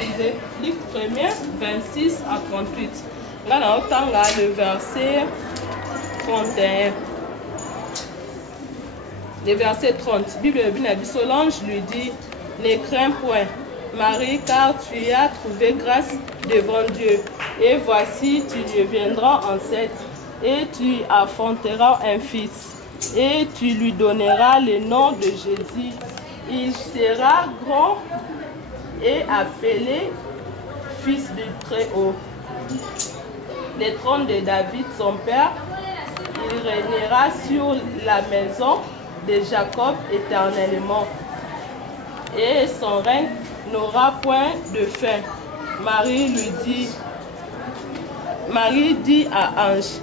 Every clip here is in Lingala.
lisez Luc 1er, 26 à 38. Là, on entend le verset 31. Le verset 30. Bible Solange lui dit, ne crains point, Marie, car tu as trouvé grâce devant Dieu. Et voici, tu deviendras enceinte, et tu enfanteras un fils, et tu lui donneras le nom de Jésus. Il sera grand et appelé Fils du Très-Haut. Le trône de David, son père, il régnera sur la maison de Jacob éternellement, et son règne n'aura point de fin. Marie dit à Ange,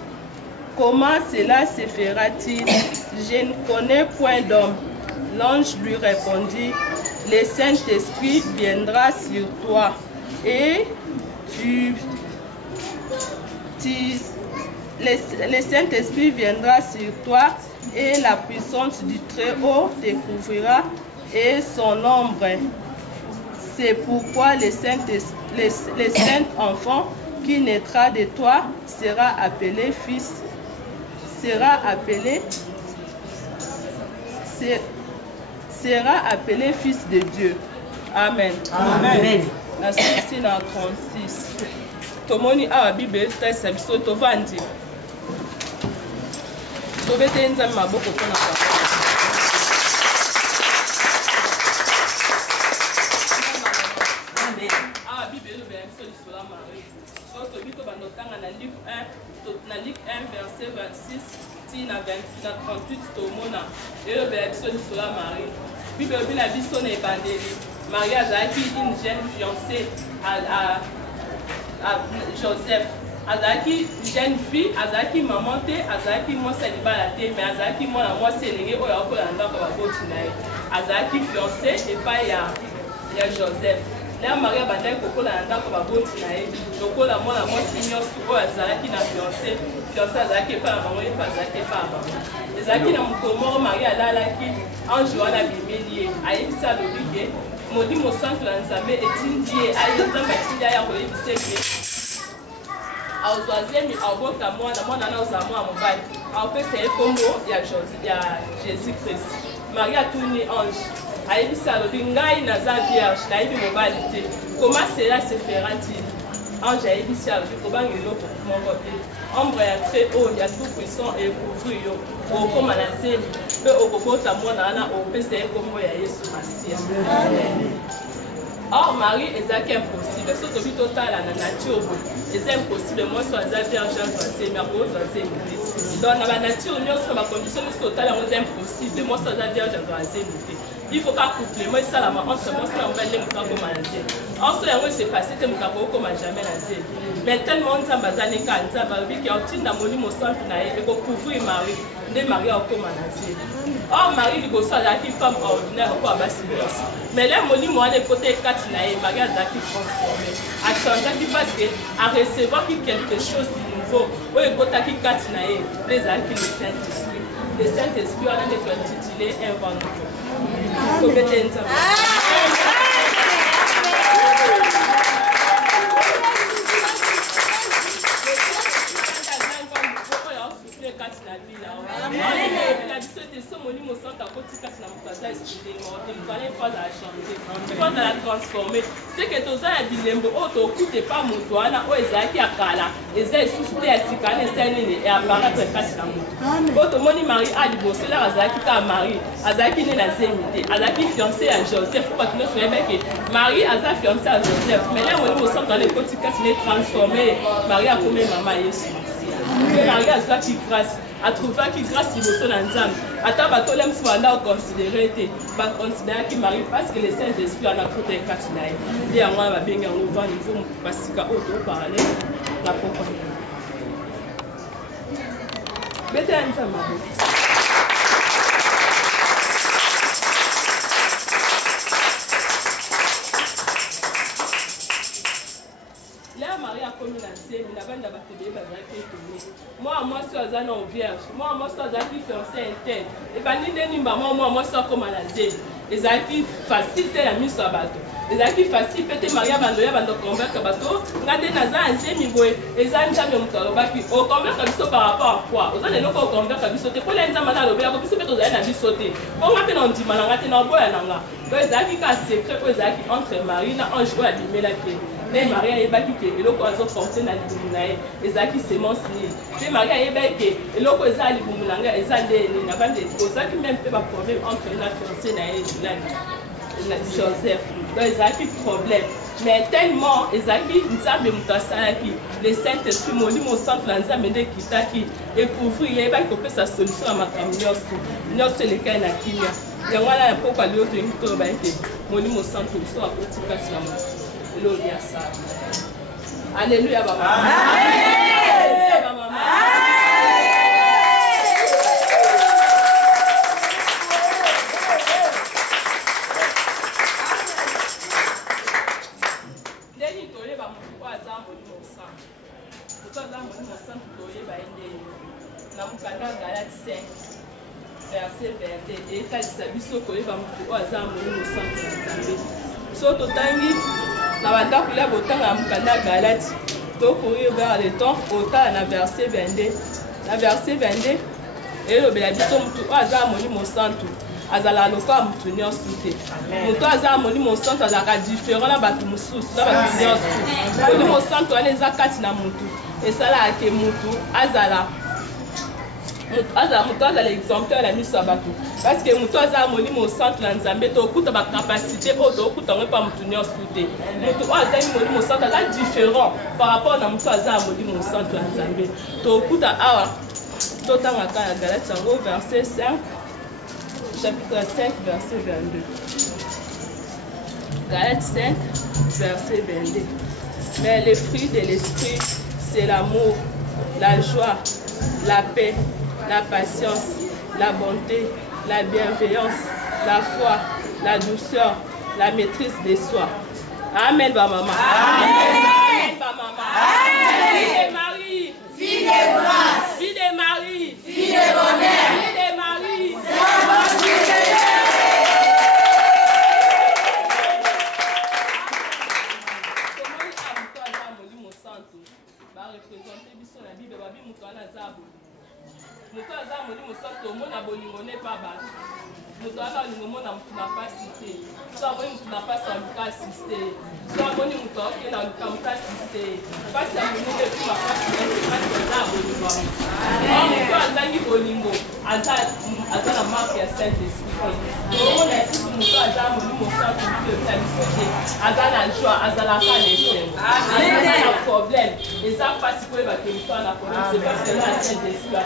comment cela se fera-t-il? Je ne connais point d'homme. L'ange lui répondit, le Saint-Esprit viendra sur toi, et le Saint-Esprit viendra sur toi, et la puissance du Très-Haut te couvrira, et son ombre. C'est pourquoi le saint enfant qui naîtra de toi sera appelé fils de Dieu. Amen. Amen. La suite dans 36. Tomoni a Bible test biso tovandi. Tobete nzambe maboko pona papa. Amen. Ah Bible le verset sur la Marie. Donc tobito banotanga na Luc 1 verset 26 tina 38 tomona. Et le verset sur la Marie. Bible la biso na ebandeli. Marie azaki une jeune fiancée à Joseph. Azaki jeune fille, azaki maman te, azaki moi célibataire te, mais azaki moi sénégalais oyo akolanda ko baboti na ye. Azaki fiancé et pas ya Joseph. Là Marie bandai kokolanda ko baboti na ye. Lokola moi nyonso oyo azalaki na fiancé azalaki pa na bango ye pa azalaki pa bango. Ezalaki na mokomo Marie alalaki ange wana bimeli ye. Ayebisa lobike Molimo Santo la Nzambe etindi ye ayezamba etindi ya koyebisa ye. Aozoazemi aobota mwana na oza mwana mobali aopesa ye kombo ya Jésus Christ. Marie atuni ange ayebisa alobi ngai naza vierge nayebi mobali te, comment cela se fera-t-il? Ange ayebisi alobi kobanga eloko moko te, ombre ya Très-Haut ya tout puissant ekouvri yo okoma na zemi mpe okobota mwana wana opesa ye kombo ya Yesu Masia. Or Marie ezalaki impossible, soki tobi totala na nature eza impossible mwasi aza vierge azwazemi akozwazemi te. Donc na banature nyonso na bacondition nyonso totala yango eza impossible mwasi aza vierge azwazemi te. Il faut qu'un couple salama entre moi et moi les moutons comme un en ce moment c'est passé que nous avons comme jamais la zèle. Mais tellement de temps bazane quand ça va vite qu'il y a une namoli mon sang na et ko couvrir Marie de Marie comme un zèle. Or Marie du gosse là qui femme ordinaire quoi basse. Mais les moli moi les côtés quatre na et Marie a qui transformé. À changer qui parce que à recevoir quelque chose de nouveau. Ou les côtés qui quatre na et les qui le Saint-Esprit. Le Saint-Esprit on a été intitulé inventé. Compétence. C'est que tous les dilemmes auto coûte pas mon toit là où Ezaki a kala Ezaki suscité à Sikane et apparaître face à moi. Auto moni Marie a dit bon c'est là Ezaki ka Marie Ezaki né la zémité Ezaki fiancé à Joseph faut pas que nous soyons que Marie a fiancé à Joseph mais là on nous sommes dans les côtés qui transformé Marie a comme maman Yesu. Marie a ça qui grâce a trouvé qui grâce il vous sonne ensemble attends bateau l'aime soit là considérer pas considérer qui Marie parce que les saints esprits en a côté katinaï et à moi va bien on va niveau parce que auto parler la propre bête ensemble. Moi, je suis non vierge. Moi, je suis fiancé interne. Et bien, moi, je suis comme à la zèle. ezalaki facile la miso ya bato ezalaki facile mpe te maria bandoya bando convaincre bato nga nde naza ansiemi boye eza nzambe moto alobaki oconvaincre biso par rapport à quoi oza na eloko oconvaincre biso te mpola nzambe aza alobi yako biso mpe tozali na biso te mpo nga mpe na ondima na nga te na oboya na nga donc ezalaki ka secret oyo ezalaki entre marie na ange oyo abimelaki mpe marie ayebaki ke eloko azoporte na libumu na ye ezalaki semence nini mpe marie ayebaki ke eloko eza ya libumu na ngai eza nde nini avandi ozalaki meme mpe baproblème entre na fiancé na ye na joseph donc ezalaki problème mais tellement ezalaki nzambe moto asalaki le saint esprit molimo centre na nzambe nde ekitaki ekouvrir yeyebaki kopesa solution ya makambo nyonso elekaki na kimia yango wana ya poko alio toyingi toloba ete molimo centre biso akoti kasi na moto eloli ya sala alleluya bamama etalisa biso koyeba moto oyo aza molimo centre na nzambe so totangi na bandako ya botanga ya mokanda ya galati tokourir vers le temps otala na verset 22 na verset 22 elobela biso moto oyo aza molimo centre azala lokola motu nyonso te moto aza molimo centre azalaka différent na bato mosusu na bato nyonso molimo centre wana eza kati na motu esalaka ke motu azala moto azala exemplaire na miso ya bato parce que moto aza molimo centre na nzambe tokuta bacapacité oyo tokuta ngo mpa motu nyonso te moto oyo azali molimo centre aza différent par rapport na moto aza molimo centre na nzambe tokuta awa totangaka na galate yango verset 5 chapitre 5 verset 22 galate 5 verset 22 mais les fruits de l'esprit c'est l'amour la joie la paix la patience, la bonté, la bienveillance, la foi, la douceur, la maîtrise de soi. Amen, ma maman. Amen, ma maman. Fille de Marie. Fille de grâce. Fille de Marie. Fille de bonheur. Fille de Marie. moto aza molimo centre omona bolingo ne pa bato moto aza olingo omona motu na pasi te so amoni motu na pasi aluka asiste so amoni moto aokenda aluka moto asiste pasi ya molingo epima pasi pasi aza bolingo moto azangi bolingo aza na marque ya saint esprit omona esiki moto aza molimo centre moto ebisa biso te aza na joie azalaka na esengo aza na problème eza pasi koyebake moto ana problème c'est parce que na saint esprit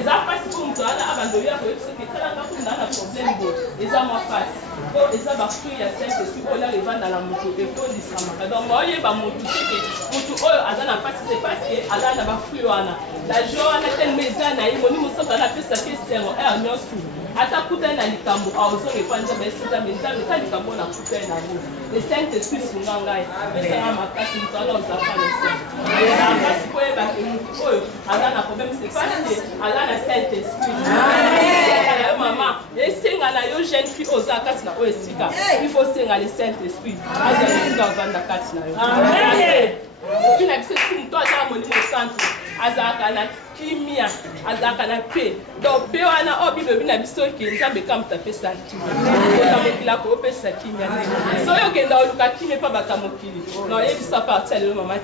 eza pasi po moto wana abandoyi akoyebi soki etalanga po na problème boye eza mwa pasi po eza bafruit ya saint esprit oyo evanda na moto ekolisamaka donc oyeba motu soki motu oyo aza na pasi c'est parce que aza na bafruit wana la joie wana telema eza na ye moni mosantu ana apesaki esengo ere nyonso ata kutani na likambo aozonga epa nzambe esinzambe nzambe ta likambo na kutani na ngo le saint esprit sunga ngai pesanga makasi moto wana ozaka na esengo eza makasi po oyebake motu oyo aza na problème c'est parce que aza na saint esprit esengana yo mama esengana yo jeune fille oza kati na oyo esika il faut senga le saint esprit aza esika ovanda kati na yo opi na biso esi moto aza molimo centre azalaka na kimia azalaka na pe donc pe wana oyo bilobi na biso ke nzambe ka moto apesa kimia ota mokili akoopesa kimia te soki okenda oluka kimia mpa bata mokili na oyebisa parti alelo mama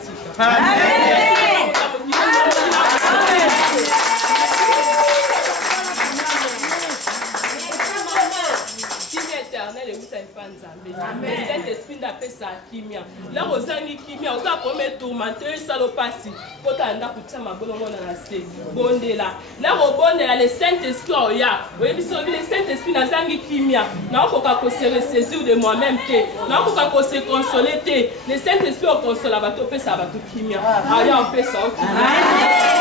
tika éternel et Nzambe. Saint-Esprit d'apesa kimia. Là ozangi kimia, oza pome tourmenteur salo pasi. Pota anda kutia mabongo na se. Bondela. Là robondela le Saint-Esprit oya. Oui biso le Saint-Esprit na zangi kimia. Na okoka ko se ressaisir de moi-même te. Na okoka ko se consoler te. Le Saint-Esprit o consola bato pesa bato kimia. Aya on pesa o kimia.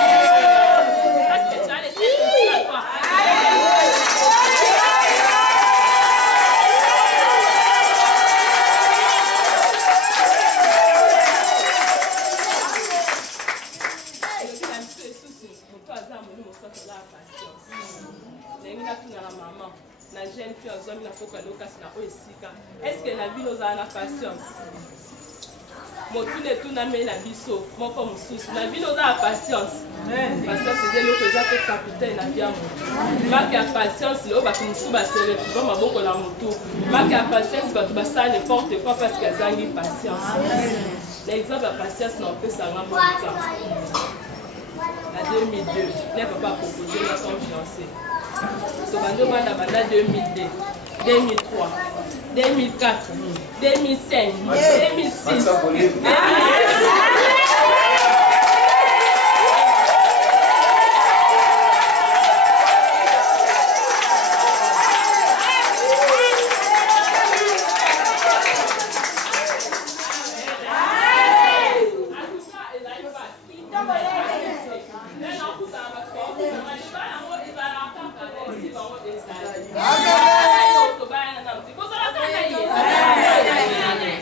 esika. Est-ce que la vie nous a la patience? Motune tuna me na biso moko mususu na vie nous a la patience. Parce que c'est le président capitaine na bien moto. Marque ya patience le ba mususu ba se retrouver maboko na moto. Marque ya patience ba ba ça n'importe quoi parce que zangi patience. L'exemple de patience n'a pas ça vraiment en 2002, n'est pas proposé la confiance. So bando banda banda 2002, 2003, 2004, 2005, 2006, 2006.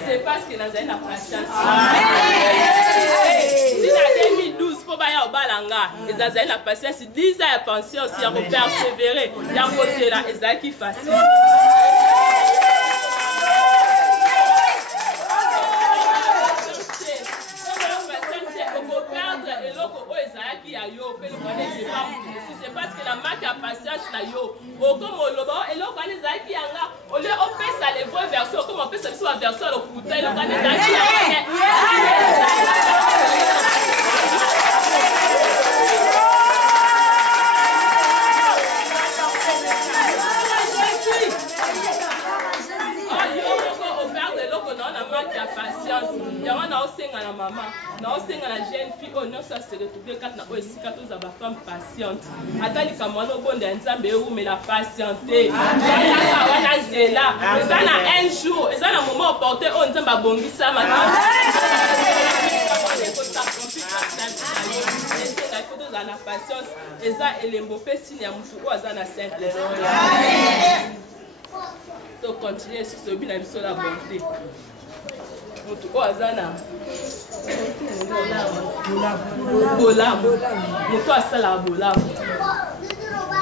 C'est parce que nous avons la patience. Si dans 2012, pour aller au Balanga, ils avaient la patience, 10 ans de patience, ils ont persévéré, ils ont posé là, ils ont qui facile. C'est parce que la marque a patience na yo. Comme on le voit, et là on les a qui anga. On les on fait ça les vraies versions comme on fait ça sur la version le couteau. Le on les a qui anga. Il y a un maman, la jeune fille, oh non, ça se retrouve quand on a aussi quand on a une femme patiente. Attends, les camarades, bon, mais la patienté. Il y a un jour, il y a un moment opportun, on dit que bon, ça m'a la patience, et ça, elle est mauvaise signe à Moussou, à Zana Sainte. Donc, continuez sur ce bien sur la bonté. Mutu ko azana bolamu mutu asala bolamu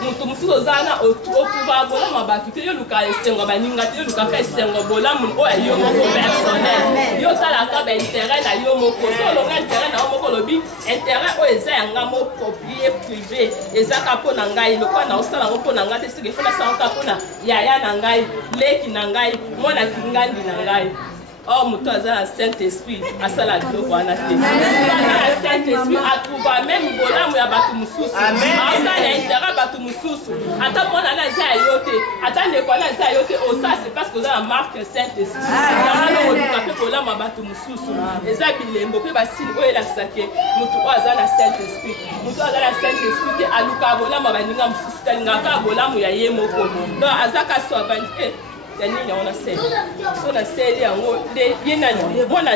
mutu mususu ozana okuva bolamu abatu te yo luka esengo baninga te yo luka ka esengo bolamu oyo yo moko personnel yo salaka ba intérêt na yo moko so longa intérêt na yo moko lobi intérêt oyo eza yanga mo propriété privé ezaka mpo na ngai lokwa na osala ngo mpo na ngai te soki efona salaka mpo na yaya na ngai leki na ngai mwana kingandi na ngai. Oh, mon toit a Saint-Esprit, à ça la gloire, on a fait. Le Saint-Esprit a trouvé même Bola, moi, à Batumoussous. Amen. À ça, il y a intérêt à Batumoussous. Attends, moi, on a Zayote. Attendez, qu'on a Zayote. Oh, ça, c'est parce que vous avez la marque Saint-Esprit. On a fait Bola, moi, à Batumoussous. Et ça, il est mobile, parce qu'il est là, ça qui est. Mon toit a la Saint-Esprit. Mon toit a la Saint-Esprit. À Luka Bola, moi, à Ninga Moussous. Tangaka Bola, moi, à Yemoko. Donc, à Zaka Soavan. On a fait. On a fait. On a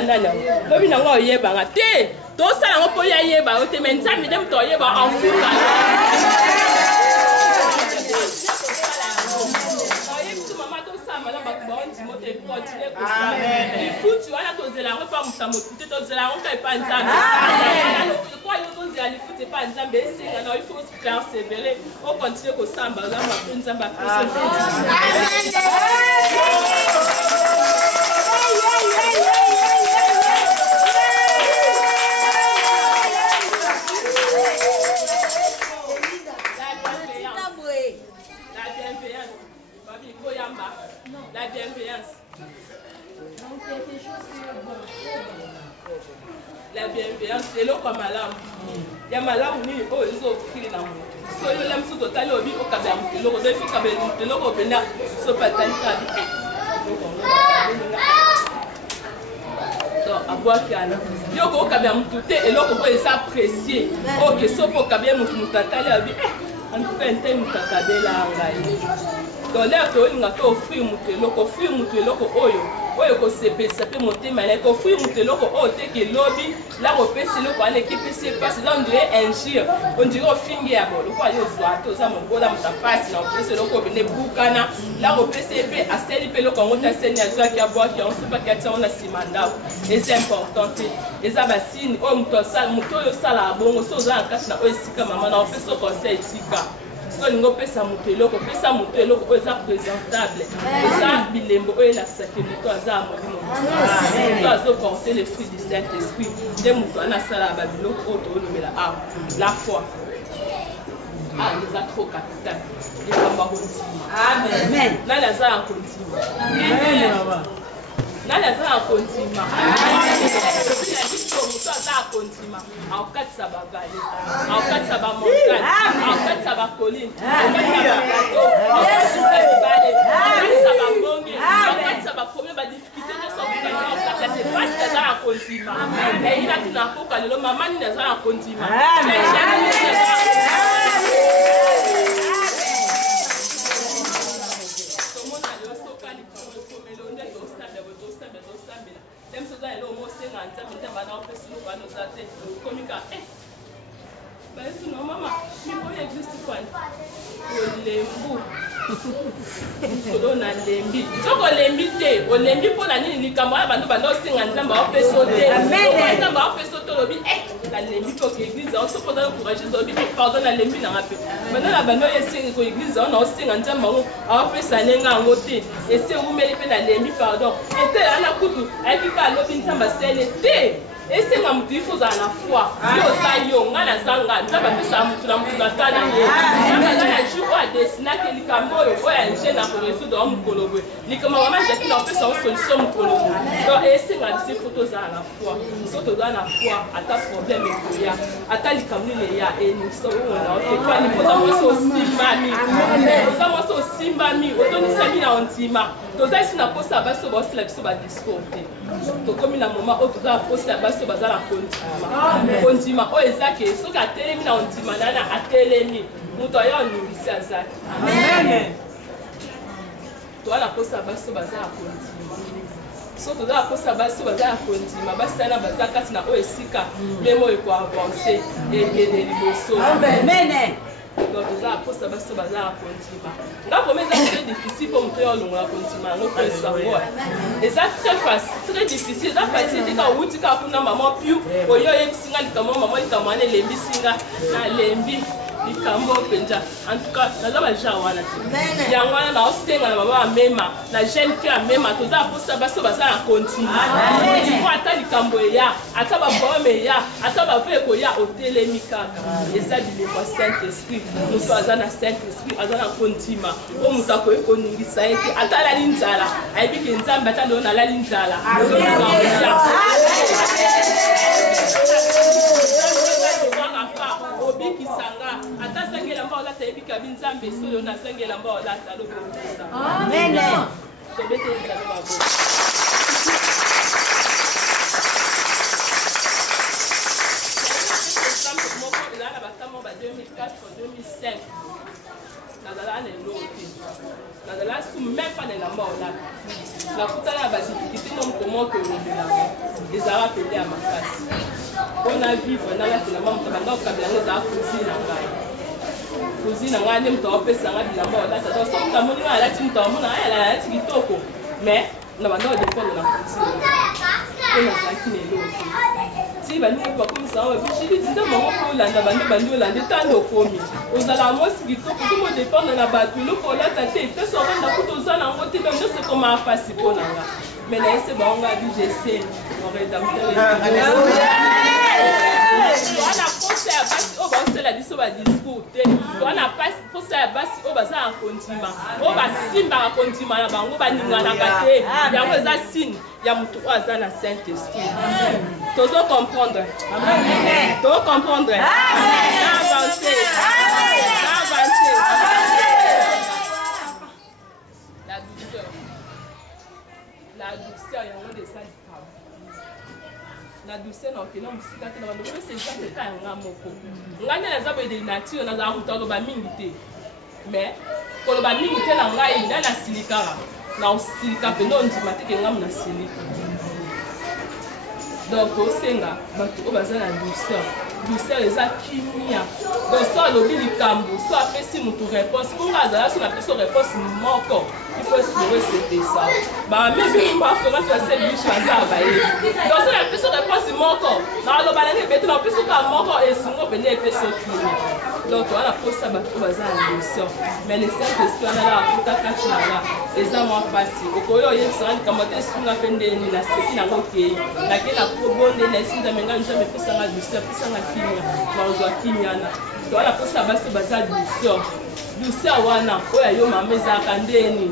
La bienveillance. La bienveillance, c'est l'eau comme malam. Il y a malam, ils ont offert dans mon. So you lem so totally obi o ka be am lo ko do fi ka be lo ko be na so patali ka bi. So abwa kana. Yo ko ka be am tuté et lo ko ko s'apprécier. OK so po ka be mu tatali abi. En tout cas, un thème qui est là. Donc, là, on a offert oyo ko sepe sepe monter malais ko fui mutelo ko o te ke lobby la ko pesi lo kwa l'équipe c'est pas c'est on dirait ingir on dirait fingi ya bo lo kwa yo zwa to za mongola mutafasi na pesi lo ko bene bukana la ko pesi pe aseli pe lo ko ngota seni azwa ki abwa ki on se pas que on a simanda et c'est important et ça va signe o muto sala muto yo sala bongo so za nkasi na o esika mama na o pesi conseil sika so ningo pesa moto eloko pesa moto eloko oyo eza présentable eza bilembo oyo elakisaka moto aza molimo moto azoporte le fruit du Saint-Esprit nde moto wana asala babiloko oyo toolobela awa la foi eza trop capital likambo akondima nani aza ya kondima nani aza ya kondima moto aza ya kondima akokatisa bavale akokatisa bamontagne akokatisa bacoline akokatisa baplateau akokatisa bibale akokatisa bambonge akokatisa baproblème badifficulté nyonso akokatisa c'est parce que aza ya kondima eyinaki na mpoka lelo mama nini aza ya kondima mama, mi existe kwani olembu kolona lembi soko lembi te olembi pona nini likambo ya bantu bando singa nzamba opeso te nzamba opeso to lobi la lembi to ke église on se pose la courage lobi pardon la lembi na ngape bana la bando yesinga ko église on osinga nzamba ngo opesa nenga ngote ese umeli pe na lembi pardon ete ana kutu ayika lobi nzamba sele te ese nga mutu ifo za na foi yo za yo nga na zanga nzamba pesa mutu na mutu na tana ye nzamba na ju o adesina ke likambo oyo oya nje na ko résoudre mukolo bwe likambo mama jaki na pesa solution mukolo bwe donc ese nga disi photo za na foi so to za na foi ata problème ekoya ata likambo le ya eni so ona o te kwa ni pota mo so simbami oza mo so simbami otoni sami na ontima toza isi na posa baso ba osila biso ba discours te tokomi na moment oyo toza posa baso baza na kondima kondima oyo eza ke soki atelemi na ondima nana atelemi moto aya oningisi azaki toza na posa baso baza na kondima so toza na posa baso baza na kondima basana baza kati na oyo esika meme oyo ekoavanse ekende liboso donc toza na posa baso baza na kondima nga pome eza très difficile mpo moto oyo olongola kondima yango mpo esango eza très difficile eza facile te ka owuti kaka kuna mama piu oyo oyebisinga likambo mama likambo wana elembisinga nalembi likambo mpenza en tout cas naza baja wana te yango wana naosenga na mama amema na jeune fille amema toza posa baso baza na kondima po ata likambo eya ata bapoeme eya ata bavo ekoya otelemi kaka eza bilembo ya Saint-Esprit moto aza na Saint-Esprit aza na kondima o moto akoki koningisa ye te ata alali nzala ayebi ke nzambe ata leo nalali nzala obikisanga ata sengela mba olata yebika binzambe soyo na sengela mba olata lobokisa amen tobete nzambe babo moko elana batamo ba 2004 2005 nazala na eloko nazala su même pas na mba olata nakutana badifficulté no mokomoto olobelanga ezala pele ya makasi mpona vivre nalakelanga moto banda okabelanga ezala cousine na ngai cousine na ngai nde moto aopesanga bilamba olata donc so moto amoni ngai alati moto amona ngai alati kitoko mais na banda odépendre na cousine mpo nazalaki na eloko ti baningi bakomisanga babishiliti nde bango mpo olanda bandi olanda etando okomi ozala mosi kitoko to modépendre na bato eloko olata te te soranda kuta oza nango te me nyonso ekomaka mpasi mpo na nga mais naye bango abi jese mon rédempteur wana posa ya basi oyo baosala biso badiscours te wana posa ya basi oyo baza na kondima oyo basimbaka kondima na bango baninganaka te yango eza signe ya moto oyo aza na Saint-Esprit tozo comprendre tozo comprendre avance la douceur yango desa likambo na douceur na okena mosika te na bandoko mpesa eza teta yanga moko ngai nde naza boye de nature nazala moto aloba mingi te mais koloba mingi te na ngai ngai nasilikaka na osilika mpe nde ondima teke ngamu nasilika donc tosenga bato oyo baza na douceur douceur eza kimia donc so alobi likambo so apesi motu réponse mponga azala so napesi réponse moko il faut se c'était ça. Bah, même si on va faire ça, c'est lui choisir à bailler. Donc, c'est la plus de réponse mon corps. Dans le balai, mais tu n'as plus qu'à mon corps et son corps venir et faire ce qui est. Donc, on a posé ça, tout basé à l'émotion. Mais les cinq questions, on a la puta cachara. Les hommes ont passé. Au Koyo, il y a une camotte sur la peine de la série n'a pas été. Laquelle a probonné les signes de ménage, jamais fait ça à douceur, fait ça à finir. Dans le Kimiana. Donc, on a posé ça basé à douceur. Douceur, wana, oya yo mameza kandeni.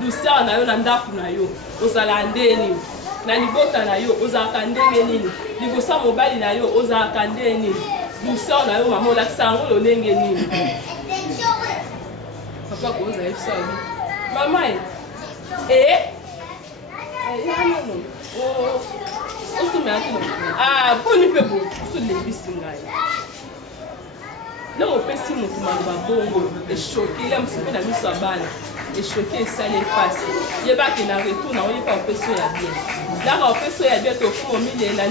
Douceur na yo na ndaku na yo, ozala ndeni. Na libota na yo, ozala ndenge nini. Libosa mobali na yo, ozala ndeni. Douceur na yo mama olakisa yango lolenge nini. Papa ko oza yebisa yo. Mama non. Osumela kino. Ah, boni pe bo, so lebisi ngai. Là, on peut si nous bongo et choquer, là, on a mis sa balle et choquer ça les faces. Il y a pas qu'il a retourné, on y pas on peut se bien. Là, on peut se bien au fond au milieu. Là,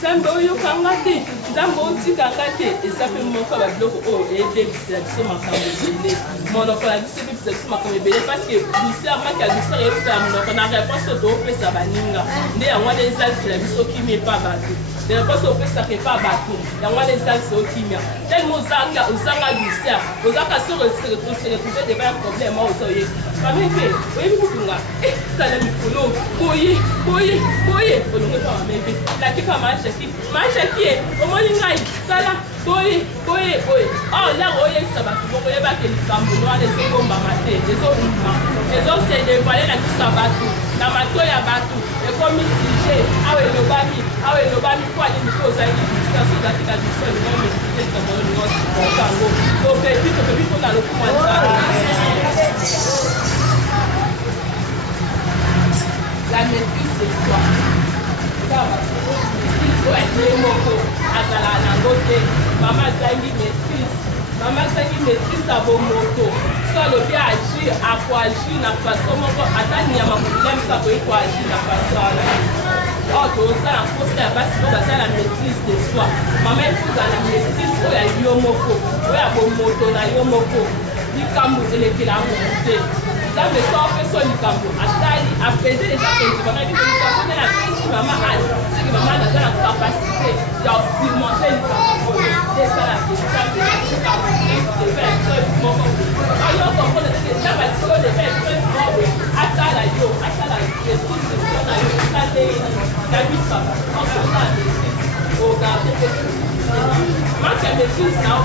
Nzambe yo kangate, Nzambe oti kangate et ça fait mon corps bloc oh et des c'est ma camé. Mon enfant a dit c'est ma camé parce que Lucien ma qui a dit ça et femme donc on a réponse au dos ça baninga. Né à moi les alpes la biso qui met pas bateau. Les réponses au fait ça fait pas bateau. Il y a moi les alpes au qui met. Tellement zanga uzanga Lucien, uzanga sur retrouver des problèmes au soye. Famille fait, oui vous ça le micro. Boye, on ne peut pas même la qui commence Machaki, comment il y a ça boy. Oh là, ça va, vous voyez pas que les Camerounais, les secondes maté, les autres c'est des voyelles à tout ça bateau, la mato ya bateau, et comme il dit, ah oui, le bami, quoi, il faut ça, il dit, ça, c'est la tradition, le nom, c'est comme le nom, donc, puis, on a le commandant. La maîtrise, c'est quoi? Ça va. Maman maîtrise à vos motos. Ça le bien agir, à quoi agir, n'a pas son mot. Attends, il y a ma problème, ça peut quoi agir, n'a pas ça. Oh, tout ça, la force est basse, c'est la maîtrise de soi. Maman épouse à la maîtrise, il y a Yomoko. Il y a vos motos, il y a Yomoko. Il y a la montée. Ça me sort que sur le campo. À peser les gens qui vont dire que la crise maman a, c'est que maman a la capacité de surmonter le campo. C'est ça la question. C'est la capacité de faire un mouvement. Alors, on comprend que ça va être de faire un mouvement. Attends la yo, je trouve que ça a eu ça la vie papa. On se l'a dit. Regardez que moi qui maîtrise là,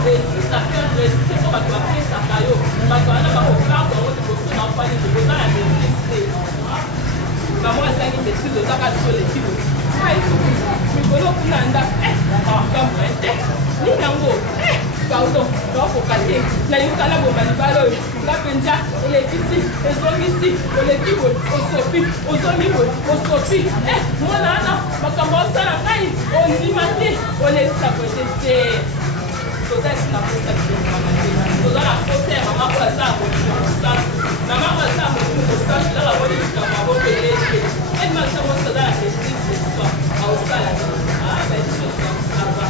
ça fait résister pour que ça caillou. Parce qu'on a pas faire dans votre position en fait de besoin la maîtrise. Maman a dit que c'est le cas sur les films. Ça il faut que nous kunanda comme ni nango pardon donc au quartier na yukala bo malibalo la penja les kiti les zomisi les kibo osopi moi là makambo sana kai on dimate on est saboté peut-être na posta de maman la posta maman pour ça maman pour ça pour ça la bonne kama bo pele et ma ça moi ça là c'est ça au sala ah ben ça va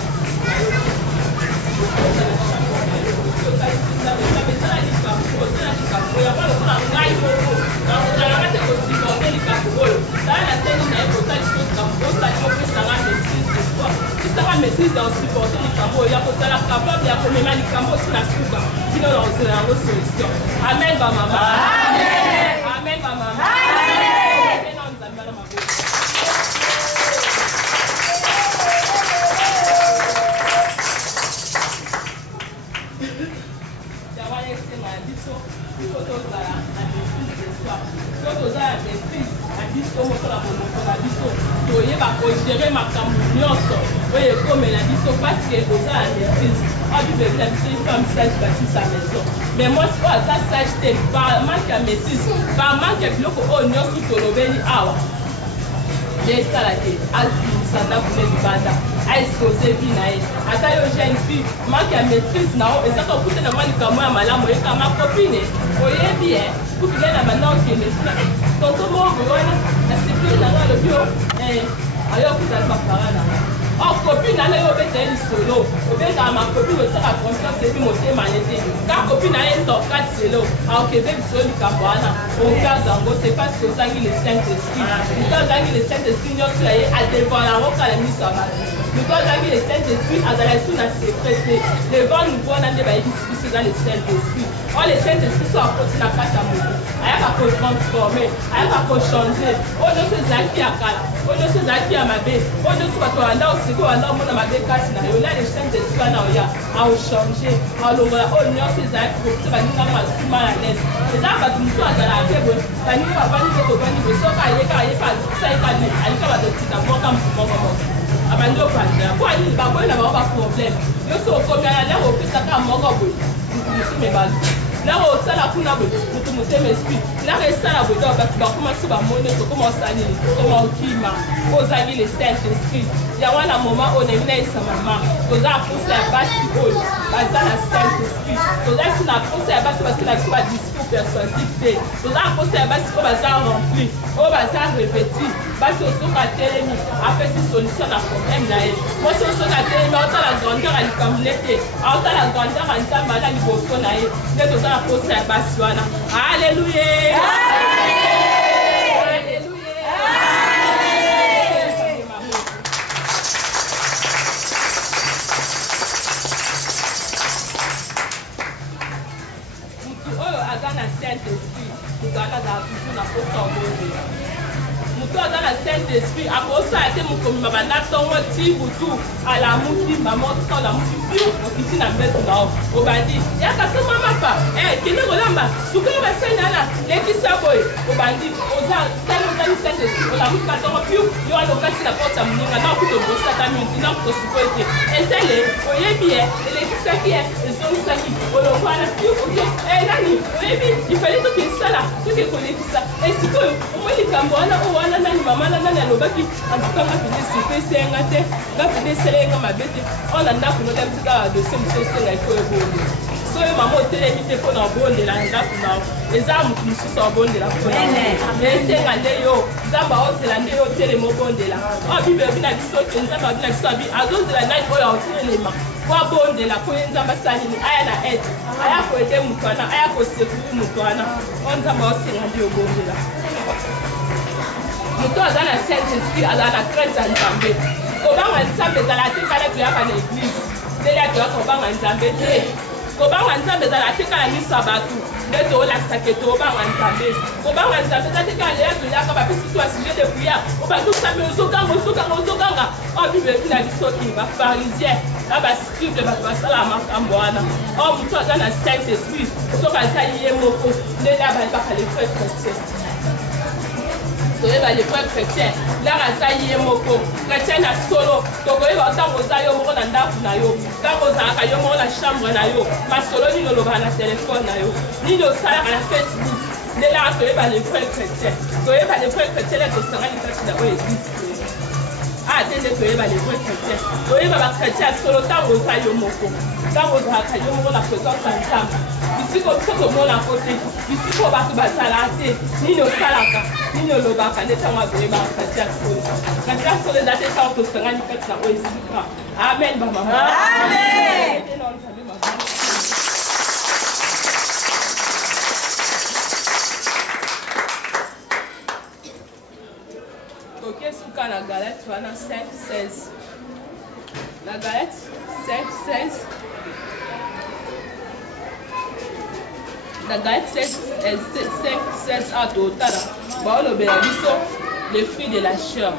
maîtrise dans supporter les cameaux, il y a capable de commémorer les cameaux sur la soupe. Sinon, on se la solution. Amen, maman. Amen, maman. gérer ma camouillance, comme la biso parce que vous avez la maîtrise. Ah, tu veux la biso, il faut un sage bâtir sa maison. Mais moi, c'est pas ça, sage, c'est par manque de maîtrise, par manque de bloc, on y a tout au lobby, ah, j'ai ça la tête, Alpi, Sanda, vous êtes bada, à exposer, vinaï. Attends, jeune fille, manque de maîtrise, non, et ça, quand vous êtes dans le camoin, madame, vous êtes comme ma copine, vous voyez bien, vous pouvez la maintenant qui est maîtrise. Tonton, vous voyez, la sécurité dans le bureau, alors vous allez pas parler là. or copine na yo bete ni solo obeta ma copine o saka confiance ebi mo te manete ka copine na ento kat selo a okebe bisoli kambwana o kazango c'est parce que ça qui le Saint-Esprit quand ça qui le Saint-Esprit nyo soye a devant la roca la mise à bas quand ça qui le Saint-Esprit a dans la sous na secret devant nous voir na ba ici dans le Saint-Esprit oh le Saint-Esprit soit apporté na kata mo aya ka ko transformer aya ka ko changer o no se zaki akala o no se zaki amabe o no se bato anda o siko anda mo na mabe kasi na yo la le Saint-Esprit na oya a o changer a lo la o no se zaki ko se ba ni na ma sima la les c'est ça ba tu so azala akebo ba ni ba ba ni ko ba ni so ka ye ka sai ka ni ali ka ba to tika mo kam mo abandi o panda ko ani ba ko na ba problem yo so ko na la o pisa ka mo ko bo mutu me ba là au sala kuna bo mutu mutu me speak là ke sala bo do ba commence ba mono to commence ani comment kima aux amis les Saint-Esprit ya wana moment on est venu sa maman to za pousse la basi o ba za la Saint-Esprit to za si na pousse la basi parce que la pas discours persuasif to za pousse la basi ko ba za rempli o ba za répéter basi o so ka telemi après si solution na problème na elle moi so ka telemi o ta la grandeur à l'communauté o ta la grandeur à ntamba na liboso na ye ne to za pousse la basi wana alléluia Saint-Esprit, nous allons dans la dans la Saint-Esprit, à cause ça a été mon commun, ma naton, tout à la mouti, maman, tout la mouti, au petit n'a pas au bandit. Il y a qu'à ce moment pas, qui ne relâche, ce que va faire là, les qui s'aboient, au bandit, aux gens, tel Saint-Esprit, on a mis 14 pieds, il y aura l'occasion de la porte à mon nom, on a pour le boss à ta mine, non, pour se poser. Et tel est, au yébier, et les qui s'acquièrent, ils sont s'acquis, au loin, la piou, et là, il fallait tout qu'il ça là, tout qu'il connaît ça. Et si que, au moins, les Cambouana, au moins, maman na na lobaki antuka ngapinde sipe senga te ngapinde selenga mabete on a ndaku no dem tika de semso senga iko ebonde so e mama otelemi te pona bonde la ndaku na eza musu so bonde la pona senga nde yo zamba ozela nde yo telemo bonde la o bibe bina biso te nzamba bina biso abi azozela ndai oyo otelema kwa bonde la ko nzamba sanini aya na et aya ko ete mutwana aya ko sekuru mutwana on nzamba osenga nde yo bonde la mutu aza na Saint-Esprit aza na crainte ya Nzambe kobanga Nzambe ezala te kala toyaka na église ndenge toyaka kobanga Nzambe te kobanga Nzambe ezala te kala miso ya bato nde toolakisa ke tobanga Nzambe kobanga Nzambe eza te kala leya toyaka bapesi to ya sujet de prière obandi osambe ozoganga oyo bible ebi na biso ki bafarisien na bascribe bato basala makambo wana oyo mutu aza na Saint-Esprit soki aza ye moko ndenge abalibaka les frères chrétiens les frères chrétiens, là, ça y est, moko, chrétien na solo, donc il va tant aux aïeux, mon andaku na yo, tant aux aïeux, mon la chambre na yo, ma solo ni le loba na téléphone na yo, ni le salaire à la Facebook, les là, les frères chrétiens, les frères chrétiens, là, tu seras les frères chrétiens. Ah, attendez, les frères chrétiens, les chrétiens solo, tant aux aïeux, moko, tant aux aïeux, mon la présence ensemble. Ici, comme ça, tout le monde à côté. Ici, il faut pas que ça salate. Ni le salaka, ni le lobaka, ni le tamagoué, ma chrétien solo. Chrétien solo, la tête en tout ce qu'on a dit que ça va ici. Amen, maman. Amen. Ok, sous la galette, tu vas dans 5, 16. La galette, 5, 16. La galette 5 à total. Les fruits de la chair,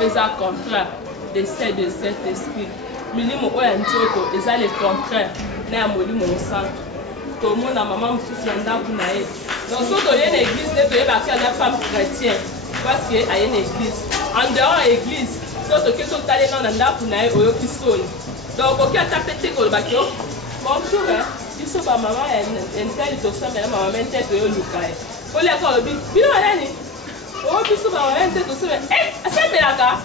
les contraires de celles de cet esprit. Minimo Oyantoko, ils ont les contraires. N'a moli mon sang. Tout le monde a maman sous son dent pour naïe. Donc, si tu as une église, tu es parti à la femme chrétienne. Parce qu'il y a une église. En dehors de l'église, si tu as allé dans la dent pour naïe, au qui sonne. Donc, ok, tu as pété pour le bateau. Bonjour, hein. Biso ba mama ya ntali to sa mela mama mente to yo lukai ole ko bi bino nani o biso ba mama mente to sa asembelaka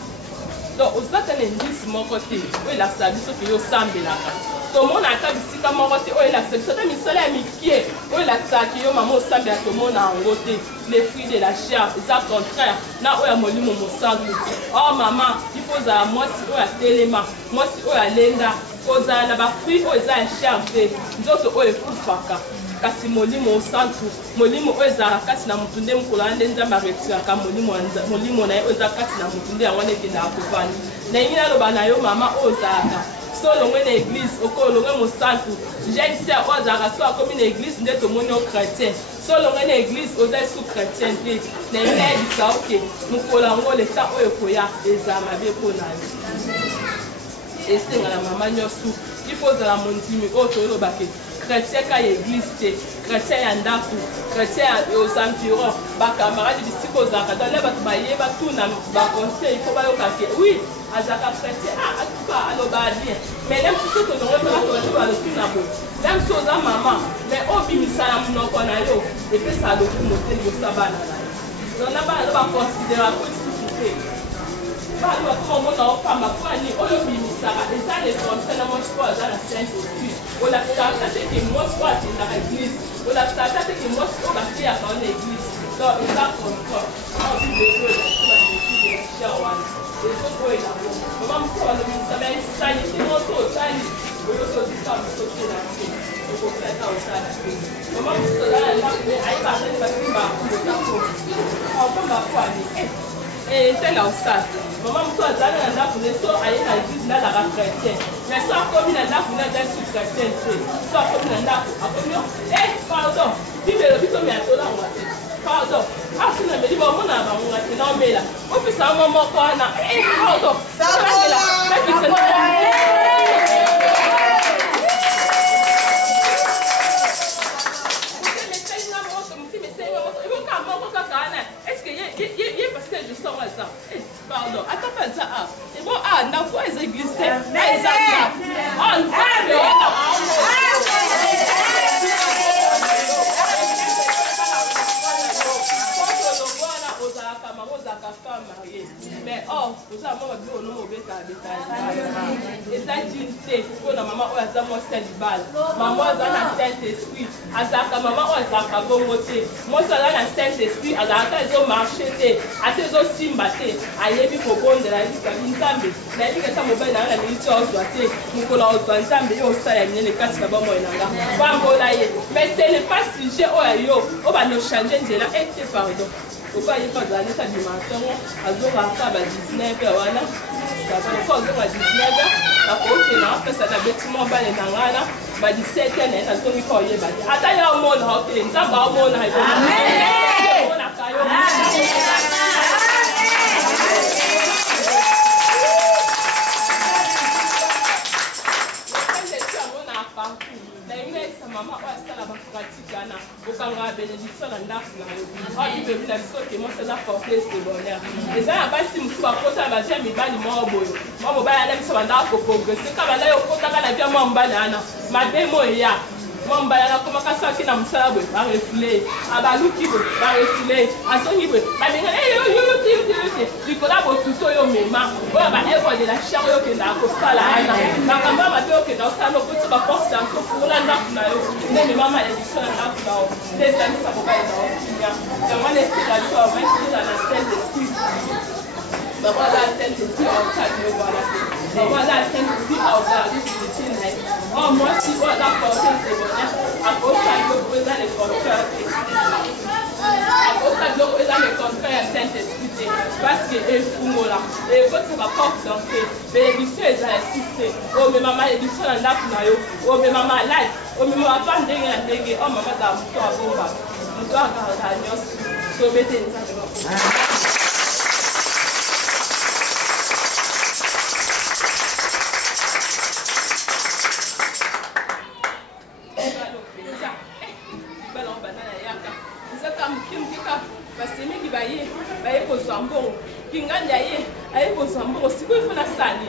donc osaka ne ndisi moko te o la sa biso ke yo sambelaka tomona ata bisika moko te oyo elakisa biso ata misala ya mikie oyo elakisaki yo mama osambela tomona yango te les fruits de la chair eza contraire na oyo ya molimo mosantu or mama ifo ozala mwasi oyo atelema mwasi oyo alenda kozala na bafruit oyo eza ya chair te nzoto oyo ekufaka kasi molimo osantu molimo oyo ezalaka kati na motu nde mokolo wana nde nzambe aretiraka molimo na ye oyo eza kati na motu nde yango wana ekendaka kovanda nalingi naloba na yo mama oyo ozalaka so olongwe na église okolongwe mosantu jeune sœur oyo azalaka so akomi na église nde tomoni yo chrétien so olongwe na église oza esu chrétien te nalingi nayebisa oke mokolo yango leta oyo koya ezala mabe mpo na yo esenga na mama nyonso ifo ozala mondimi oyo toyolobake chrétien ka ya église te chrétien ya ndako chrétien aux environs bacamarade bisika ozalaka donc le bato bayeba tuna baconseil ifo bayokake oui azalaka chrétien atuka aloba bien mais le mosusu tozongo mpona toyeba balotuna boye même so oza mama mais obimisa na monoko na yo epesa lokumo te libosa bana na yo donc na bana no baconsidera ko lisusu te bana bakomomona opamba kwani oyo obimisaka eza le contraire na mwasi oyo aza na saint esprit olakisaka te ke mwasi oyo akendaka église olakisaka te ke mwasi oyo bakeyaka wana église donc eza contraire wana ezokoyo yango mama mosu balobisama esali te moto osali oyosozisa moso te na te okokata osala te mama mosu ozala ndako ayebaka te basimba akundotako opamba kwani etela osala mama mosu azali na ndako ne so aye na église nalaka chrétien mais so akomi na ndako ne aza su chrétien te so akomi na ndako akomi pardon bibelo bitomi atolangwa te pardon asina meli bomona bangonga te naomela opesa mo moko wana pardon pardon, attends pas ça. Et bon, n'a pas existé. Mais oh, vous savez, moi, je vais vous et ça, c'est pour la maman, on a mon célibat. Maman, on a un Saint-Esprit. À ça, maman, on a un bon côté. Moi, ça a un Saint-Esprit. À la fin, ils ont marché. À tes os, simbaté. À l'ébi, pour bon de la vie, comme une table. La vie, ça m'a fait dans la militaire, on doit être. Nous collons dans un table, et on s'est amené les quatre d'abord, moi, mais ce n'est pas sujet au ayo. On va nous changer de là. Et pardon. Pourquoi il n'y a pas d'année à dimension? À 19 wana. Kwa zonga 19 na kokena pesa na bâtiment bale na ngana ba 17 na na tongi ko yeba ata ya omona okay nzamba omona hayo amen omona kayo mama osala bapratikana okanga bénédiction na ndako na yo oyibebi na biso ke moso eza forteresse de bonheur eza na basi mosusu bakota bazia mibali moko boye mwa mobali ana biso bandaka koprogresse ka banda yo okotaka na bia mwa mobali ana mabe mo eya mwa mobali ana komaka soki na mosala boye barefule abaluki boye barefule asongi boye babenga yoyote likola botutu oyo mema oyo baevre de la chair oyo okendaka kosala ana makambo ya mabe okendaka kosala okoti baporte yanko furula ndako na yo nde mimama édition na ndako na yo nde ezalisa mobali na yo kimia yango wana esila biso baesila na saint esprit bango aza saint esprit aokadi yo wana te bango aza saint esprit aokadi kulitine na ye oyo mwasi oyo aza porteur de bonheur akosali yo eza le porteur te akosali yo eza le contraire ya saint esprit te parce que efungola ekotisa baporte d'entrée bénédiction eza esiste omema malédiction na ndako na yo omema malade omema bapa ndenge na ndenge oyo mama azala moto abomba moto akaka nyonso tobete nzambe basemeki baye kozwa mbongo kingandi aye aye kozwa mbongo sikoyo ifo nasali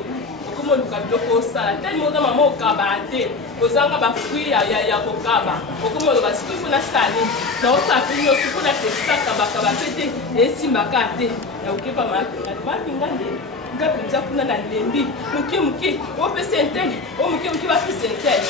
okomoluka biloko osala tali moza mama okaba te ozanga bafruit ya kokaba okomoluka sikoyo ifo nasali na osapeli nyonso mpo na tekisaka bakaba pe te esimbaka te na okepa makingandi ngapenza kuna na lembi muke opesa inteli muke bapesa inteli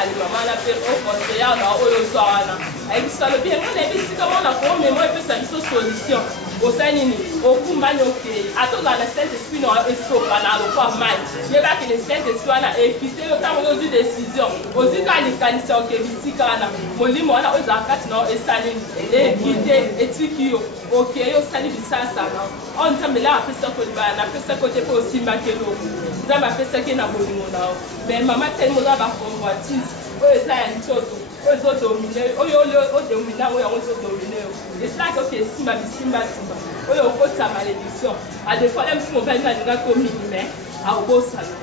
ali mama na pe o conseiller na oyo zwana ayebisa lobi yango na ebisika mona ko memo epesa biso solution osani ni okumbani okei atoza na saint esprit na esopa na lokwa mai yebaki le saint esprit wana ekite yo ntango ozwi décision ozika likanisa oke bisika wana molimo wana oyo ezala kati na yo esali ekite etiki yo okei osali bisasa na oyo nzambe la apesa kolibala na apesa kote mpe osimbaki eloko nzambe apesaki na bolingo na yo me mama teli moza baconvoitise oyo eza ya nzoto oyo ezodomine oyo odomina oyo yango ezodomine yo esalaki oke esimba bisimbasimba oyo okotisa malédiction adefale mosu mobali na alingaki omilime akobosana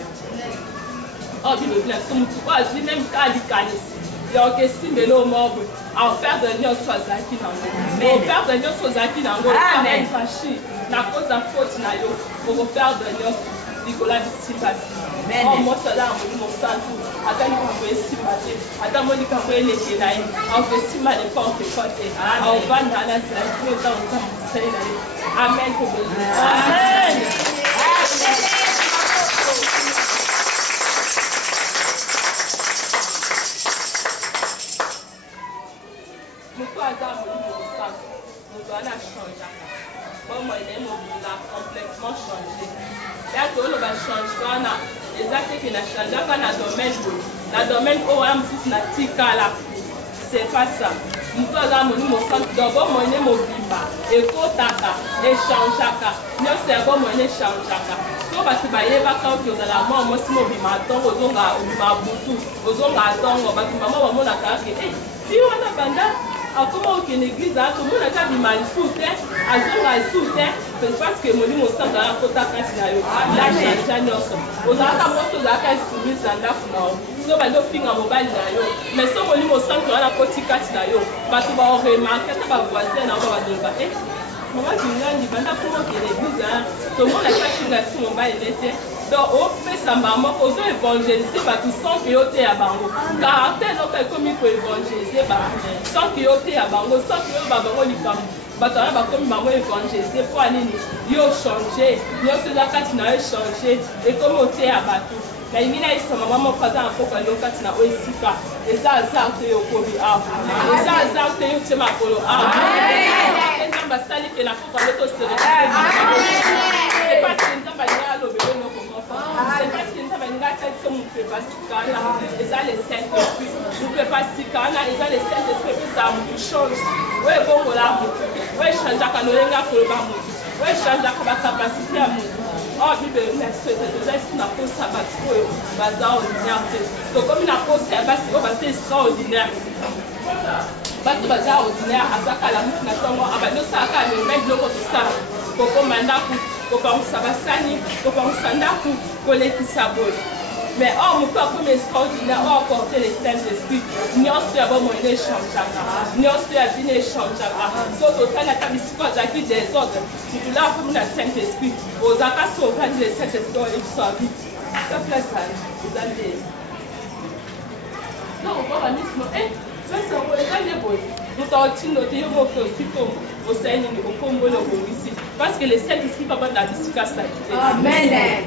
oyo bilobi na biso motu oyo azwi meme ka alikanisi yoke esimbeli omobwe aoperdre nyonso azalaki nango operdre nyonso ozalaki nango fashi na koza faute na yo okoperdre nyonso likola bisimbasimba oyo moto aza na molimo santu ata likambo esimba te ata mo likambo eleke na ye aokesimba leporte kote aovanda na nzela kino eza oza mosali na ye amen amen moto aza molimo santu moto wana achangeaka bomo ene mobila complètement changé yako oyo bachange wana eza teke na changeaka na domaine boye na domaine oyo wana mosusu na tikala c'est pas ça moto aza molimo santu donc bomo ene mobimba ekotaka echangeaka nyonso ya bomo ene echangeaka so bato bayebaka oki ozala mwa mwasi mobima ntongo ozonga obima butu ozonga ntongo bato mama bamonaka ake fi wana banda akoma okende église akomonaka bima lisu te azonga lisu te parce que molimo santu akota kati na yo lachangea nyonso ozalaka moto ozalaka esoumise na ndako na yo so bandi ofinga mobali na yo mais so molimo santu wana akoti kati na yo bato baoremarke ata bavoisin na yo babadoloba mama bingandi banda koma okende église tomonaki afinga si mobali ne te donc opesa mbamoko ozo évangéliser bato sans ke yo te ya bango caractère noko ekomi koévangéliser bango sans ke yo te ya bango sans ke yo babango likambo bato wana bakomi bango évangéliser mpo anini yo change nyonso eza kati na yo change ekomi oteya bato nalingi nayebisa mama moko aza na mpoka yo kati na oyo esika eza azar te yo komi awa eza azar te yo tie makolo awa nzambe asali ke na mpoka yo tosere c'est parce que nzambe alingi alobele noko c'est parce que nous avons une gâteau comme nous faisons pas si kana, ils ont les cinq esprits, nous faisons pas si kana, ils ont les cinq esprits que ça nous change. Ouais bon voilà, ouais change à canolenga pour le bambou, ouais change à la capacité à nous. Oh Bible, merci de nous laisser na pause sabbat pour bazar ordinaire. Donc comme une pause sabbat, c'est pas extraordinaire. Bato bazar ordinaire, azaka la mutu na tongo, abado saka le même bloc tout ça. Koko mandaku kopangisa basani kopangisa ndaku kolekisa boye mais or moto akomi extraordinaire or apporter le Saint-Esprit nyonso ya bomo ene echangeaka nyonso ya bino echangeaka so totali ata bisika azalaki désordre titula akomi na Saint-Esprit ozalaka so ovandi le Saint-Esprit oyebiso abi ta place ani eza nde donc okoba misimo place yango eza nde boye moto aotindo te yo moke osiko osali nini okomboli obongisi parce que le Saint-Esprit va dans la bisika salité. Amen.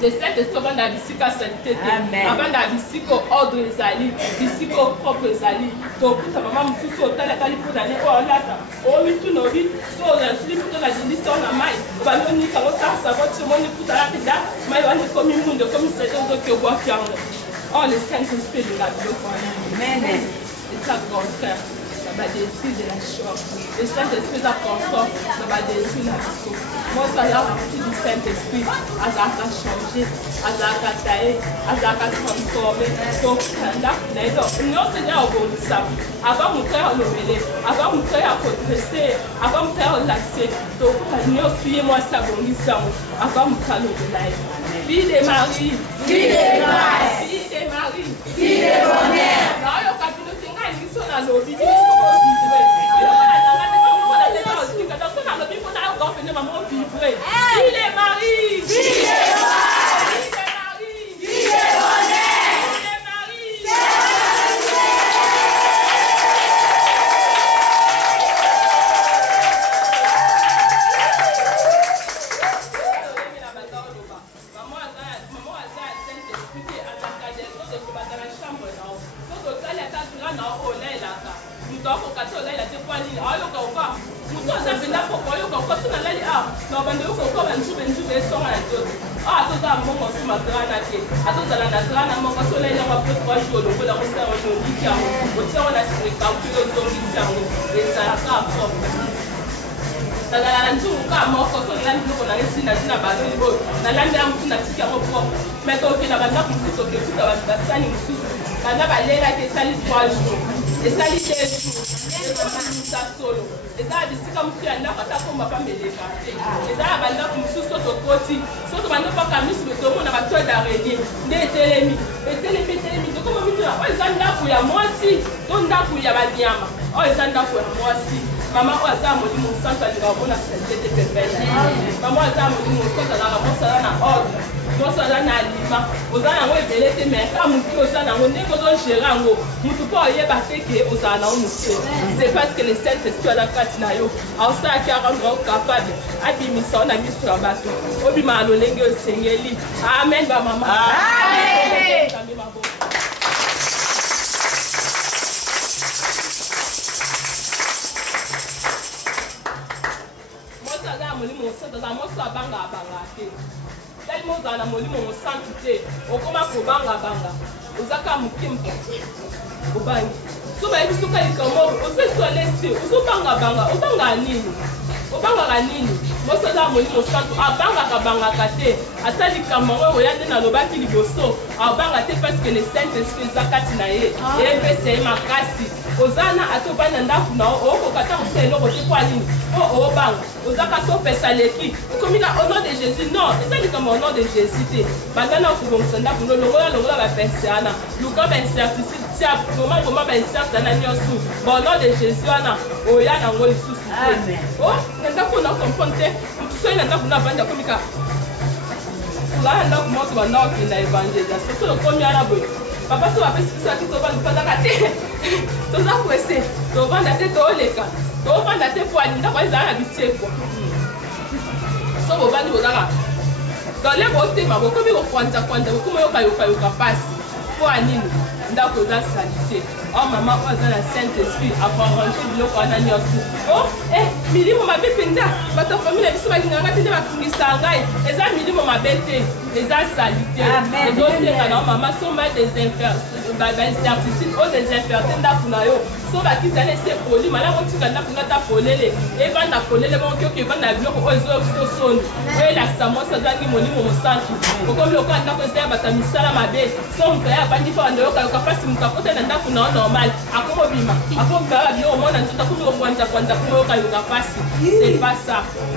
Le Saint-Esprit va dans la bisika salité. Avant la bisika ordre ezali, bisika propre ezali. Donc ta maman mususu otala kali pour d'aller au lata. O mitu no bi, so la slip to la diliste na mai. Ba no ni ka osa sa vote mo ni puta la tida, mai wa ni komi mundo komi sedo do ke wa fiango. Oh le Saint-Esprit de la Dieu. Amen. C'est ça grand frère. Badesi de la chose. Le Saint-Esprit a confort dans Badesi la vie. Moi, ça a partie du Saint-Esprit. Azaka changer, Azaka tailler, Azaka transformer. Donc, non, c'est déjà au bon ça. Avant mon cœur le mêler, avant mon cœur redresser, avant mon cœur relaxer. Donc, nous suivez-moi ça bon ça. Avant mon cœur le mêler. Fille de Marie, fille de grâce, fille de Marie, fille de bonheur. Non, le capitaine ils sont dans l'eau. Il est Marie. Il est Marie. Il est bande ko ba njube songa na to ah to za mongo so magrana te atozala na grana mongo so le na po 3 jours ko la ko sa o ni kia o tsa ona se ka kilo zo ni sango eza ka propre tala ntu ka moko so la ndiko na esi na tina ba lo bo na lande am tuna tikia ko propre mais to ke na ba na ko so ke tuka ba basani mususu bana ba lela ke sali 3 jours et sali 2 jours ça solo eza bisika musu ya ndako ata komba pa meleka eza banda musu soto koti soto banda pa kamisi to mona ba to d'araignée nde etelemi to koma mitu na eza ndako ya mwasi to ndako ya banyama o eza ndako ya mwasi mama o aza molimo santo alinga bona sentete pepele mama aza molimo santo alinga mosala na ordre mosala na lima ozala yango ebele te mais ka mutu ozala yango ndenge ozogere yango mutu mpo oyeba te ke ozala nango mosu c'est parce que le saint esprit aza kati na yo aosalaki arendre o capable abimisa o na miso ya bato obima na lolenge osengeli amen bamama moto aza molimo mosantu aza moso abanga te tellement ozala na molimo mosantu te okoma kobanga ozaka mokimpo obangi so bayebi soka likambo osesolesi ozobanga nini obangaka nini moso aza molimo mosantu abangaka te ata likambo yango oya nde nalobaki liboso abanga te parce que le saint esprit eza kati na ye eyebesa ye makasi ozana ata obanda ndako na okoka ta kosala eloko te kwa nini po obanga ozaka so opesa leki okomika au nom de jésus non eza likambo au nom de jésus te banda na okobongisa ndako no longola bapense wana luka baincertitude tia koma baincerte na nyonso au nom de jésus wana oya nango lisusu te o na ndako na comprendre te motu soki na ndako na banda komika ozala na ndako moto banda okenda évangélisation so okomi wana boye papa so bapesi biso ati tobandaka te toza kwese tovanda te tooleka tovanda te po alindako ezala na bitiekwa so bobandi bozaka tole botema bokomi kokwanza bokomi yokayoka pasi po anini ndako eza salite o mama oyo aza na saint esprit akoarrange biloko wana nyonso o milimo mabe mpenza bato ya famille na biso balinganga te nde bakungisa ngai eza milimo mabe te eza salite ezosenga na o mama soma baincertitude o desinferte ndako na yo so bakitana ese poli malamu otika ndako nga ta polele evanda polele bongo kioki evanda ya biloko oyo ezosoni oyo elakisa mwasi azangi molimo mosantu okomi lokola ndako eza ya bato ya misala mabe so moto ya abandi mpo banda yokayoka mpasi moto akota na ndako na yo normal akomobima akomobima biloko omona nzoto akomi kokwanza komo yokayoka mpasi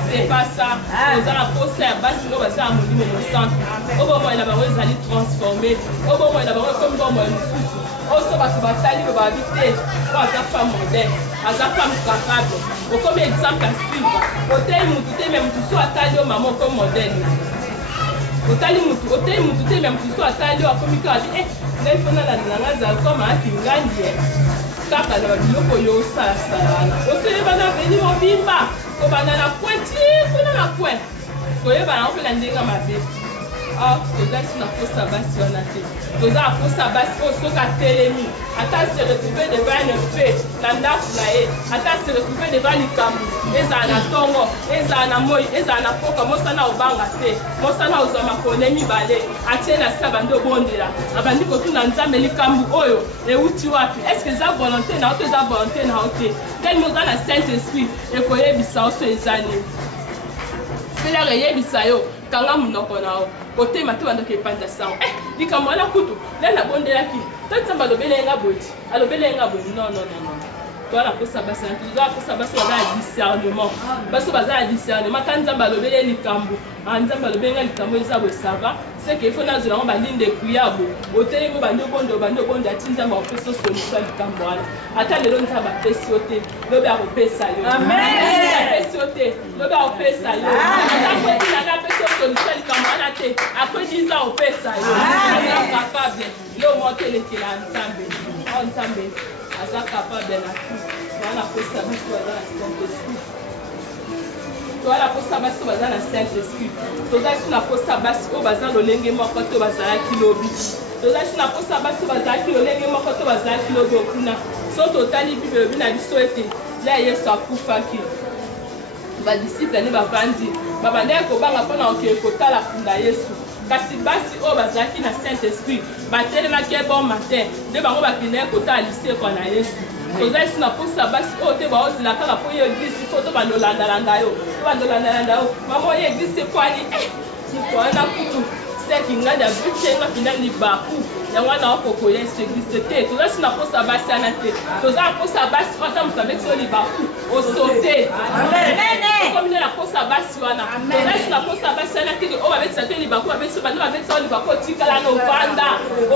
c'est pas ça oza na posa ya basi oyo baza ya molimo mosantu oyo bomoyela bango ezali transforme oyo bomoyela bango ekomi bomoye mosusu oso bato batali lo babi te po aza femme moderne aza femme capable okomi exemple à suivre oteli mutu te me mutu so atali yo mama okomi moderne oteli mutu te me mutu so atali yo akomi kaka bi ngai mpona nalinanga zalkoma akingandi kaka na babiloko oyo osalasala wana osoyebana veni mobimba kobanda na pointi kuna na point koyebana opela ndenge mabe toza si na posa basi wana te toza aposa basi oyo soki atelemi ata se retrouve devant une fete na ndako na ye ata se retrouve devant likambo ezala na ntongo ezala na moi ezala na poka mosana obanga te mosana ozwa makole mibale atie na se abandi obondela abandi kotuna nzambe likambo oyo euti wapi estce eza volonté na yo to eza volonté na yo te ndeni moza na saint esprit ekoyebisa yo so eza nini pelere eyebisa yo kanga munoko na yo kotema te bandoko epanda sango likambo wana kutu nde nabondelaki to nzambe alobelenga boye alobelenga boye non toala kosa basi na toza kosa basi baza ya discernement baso baza ya discernement ta nzambe alobele likambo nzambe alobelenga likambo eza boye sava seke ifo nazela yango balinde ekuya boye otelengo bandi obondo ati nzambe akopesa solution ya likambo wana ata lelo nzambe apesi yo te lobi akopesa yo apesi yo te lobi akopesa yo ata kwetinanga apesi yo solution ya likambo wana te akwediza akopesa yo aza capable yo motelekela nzambe o nzambe aza capable na tout wana kosa biso baza na Saint-Esprit toala kosa basi baza na Saint-Esprit toza si na kosa basi oyo baza lolenge moko to bazalaki lobi toza si na kosa basi bazalaki lolenge moko to bazalaki lobi okuna so totali bible lobi na biso ete la Yesu akufaki badisciple ne bavandi babandaki kobanga mpona okeye kotala kunda Yesu kasi basi oyo bazalaki na Saint-Esprit batelemaki bon matin nde bango bakendeki kotala lisekwa na Yesu tozali si na posa basi oyo te baozela kaka mpo ye eglise ifo to bandolandalanda yo mama oyo eglise ekwani wana kutu seki nga da bute nga pinda libaku ya wana okoko ya eglise te tozali si na posa basi ana te tozali posa basi ata moto abeti yo libaku osote komine na posa basi wana tozali si na posa basi ana te oyo babetisa te libaku babeti banda babetisa yo libaku otikala na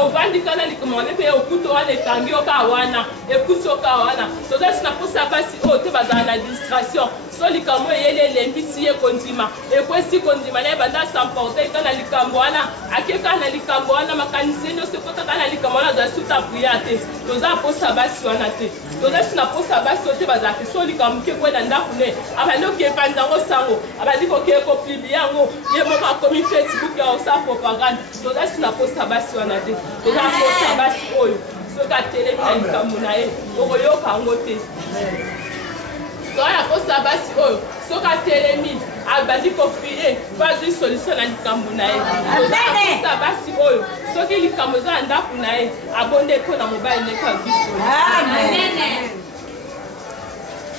ovandi kana likoma wane mpe okutu wana ekangi oka wana ekusi oka wana tozali si na posa basi oyo te bazala na distraction so likambo eyeli elembisi ye kondima ekwesi kondima na ye banda samporte kana likambo wana akeka na likambo wana makanisi nyonso ekotaka na likambo wana azala suta priya te toza posa basi wana te toza si na posa basi oyo te bazala te so likambo ke kwena ndako ne abandi okepanza yango sango abandi kokeye kopibli yango ye moko akomi Facebook ya osala propagande toza si na posa basi wana te toza posa basi oyo soki atelemi na likambo na ye okoyoka yango te toya posa basi oyo soki atelemi abandi koprie po azwi solution na likambo na ye toza basi oyo soki likambo eza na ndako na ye abonde mpo na mobali ndeko azwi solution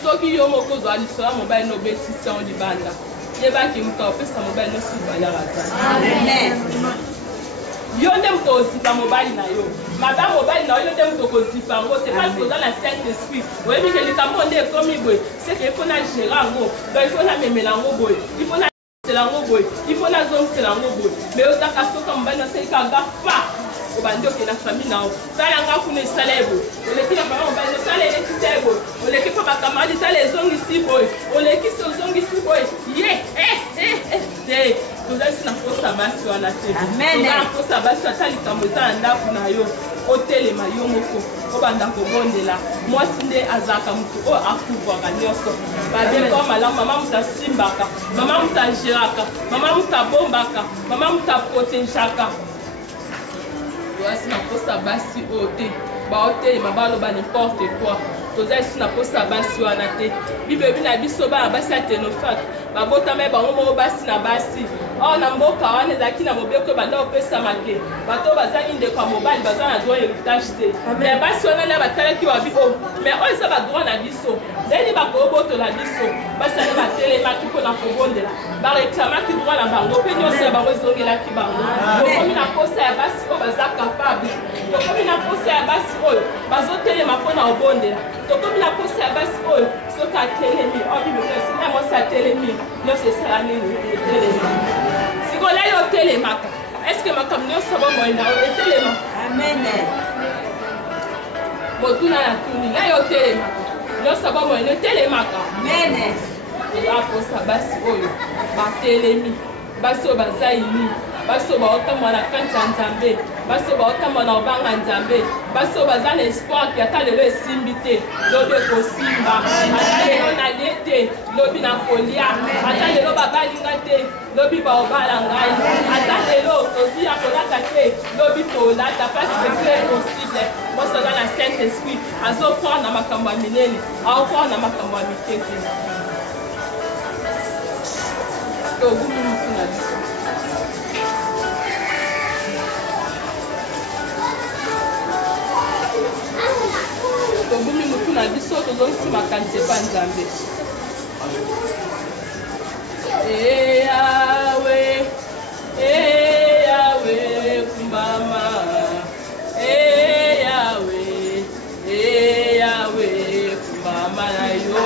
soki yo moko ozwa lisolo ya mobali nobetisa yo libanda yebaki moto opesa mobali nyonso valeur aza yo nde moto ozipa mobali na yo maba mobali na yo nde moto kozipa yango te parce koza na Saint-Esprit oyebi ke likambo nde ekomi boye seke ifo na gérer yango donc ifo na memela yango boye ifo na yango boye ifo na zongisela yango boye mais ozaka soka mobali naselikanga pa obandi okende na famille na yo tala yanga kuna esala ye boye oleki na mama mobali osala elekisa ye boye oleki mpo bakamaradi tala ezongisi boye olekisi ozongisi boye ye te tozalisi na posa basi wana te toza na posa basi ata likambo eza na ndako na yo otelema yo moko obanda kobondela mwasi nde azalaka motu oyo akuvwaka nyonso babeko malamu mama moto asimbaka mama moto agéraka mama moto abombaka mama moto aprotegeaka tozalisi na posa basi oyo te baotelema baloba n'importe quoi tozalisi na posa basi wana te bible ebi na biso bana basi ya tenofake babotama bango moko basi na basi oyo na mboka wana ezalaki na mobeko ebanda kopesama ke bato bazangi ndeko ya mobali baza na droit héritage te mais basi wana nde batalaki wabi o mais oyo eza badroit na biso ndeni bakobotola biso basi ane batelemaki mpona kobondela bareklamaki droit na bango mpe nyonso ya bango ezongelaki bango tokomi na posa ya basi oyo baza capable tokomi na posa ya basi oyo bazotelema mpona kobondela tokomi na posa ya basi oyo soki atelemi obibekesina mwasi atelemi nyonso esala nini etelemi sikola yo otelemaka eske makambo nyonso bomoi na yo etelemaka motuna na tuni na yo otelemaka nyonso bomoi na etelemaka baposa basi oyo batelemi basi oyo baza ini basi oyo baotambola na kante ya nzambe basi oyo baotambola na kobanga nzambe basi oyo baza na espoir ke ata lelo esimbi te lobi ekosimba ata lelo nalie te lobi nakolia ata lelo babalinga te lobi baobala ngai ata lelo tozi ya kolata te lobi tolata parce que tout est possible moso aza na Saint-Esprit azokroire na makambo ya minene aokroire na makambo ya mike te togumi mutu na biso togumi mutu na biso tozongisi makanisi epa nzambe Yawe Yawe kumbama Yawe Yawe kumbama na yo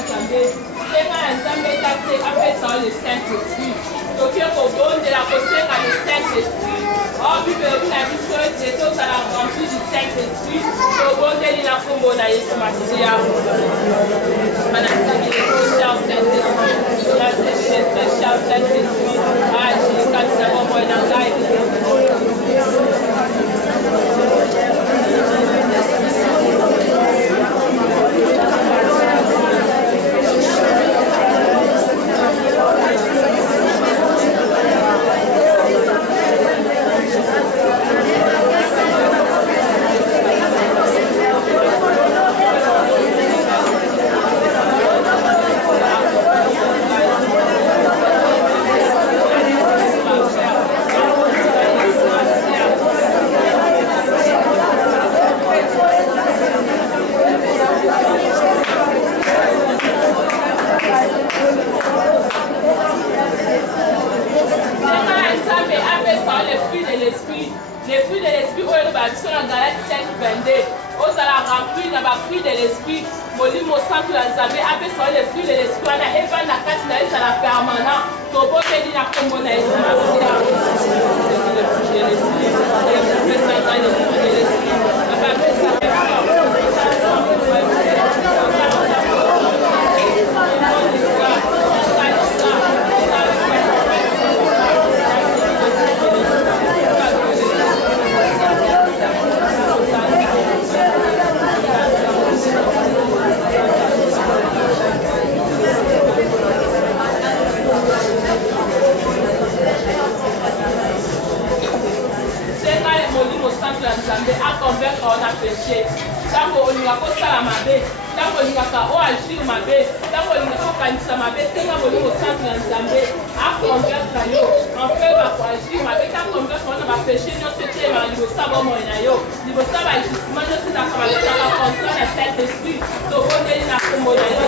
Nzambe. Senga ya Nzambe tate apesa le Saint-Esprit. Tokie kobondela kosenga le Saint-Esprit. Oh, Bible na biso ete tozala rempli du Saint-Esprit. Tobondeli na kombo na Yesu Masiya. Banasaki le cher Saint-Esprit. Banasaki le cher Saint-Esprit. Ah, Jésus, quand nous avons moi dans la les fruits de l'esprit, où nous bâtissons dans Galates 5:22. Aux la rempli dans la fruit de l'esprit. Molimo santo la Nzambe ape sur les fruits de l'esprit. On a éva na kati na esa la permanent. Tobo te di na kombo na esa la sia. Les fruits de l'esprit. Les fruits de l'esprit. La pape sa Nzambe a convaincre on a péché. Tango olinga ko sala mabe, tango olinga ka o agir mabe, tango olinga ko kanisa mabe, tenga bolingo centre Nzambe a convaincre yo. En fait ba ko agir mabe, tango convaincre on a péché no c'était ma libo sabo mo na yo. Libo saba justement no c'est akaba le sala contre la Saint-Esprit. To boneli na kombo na yo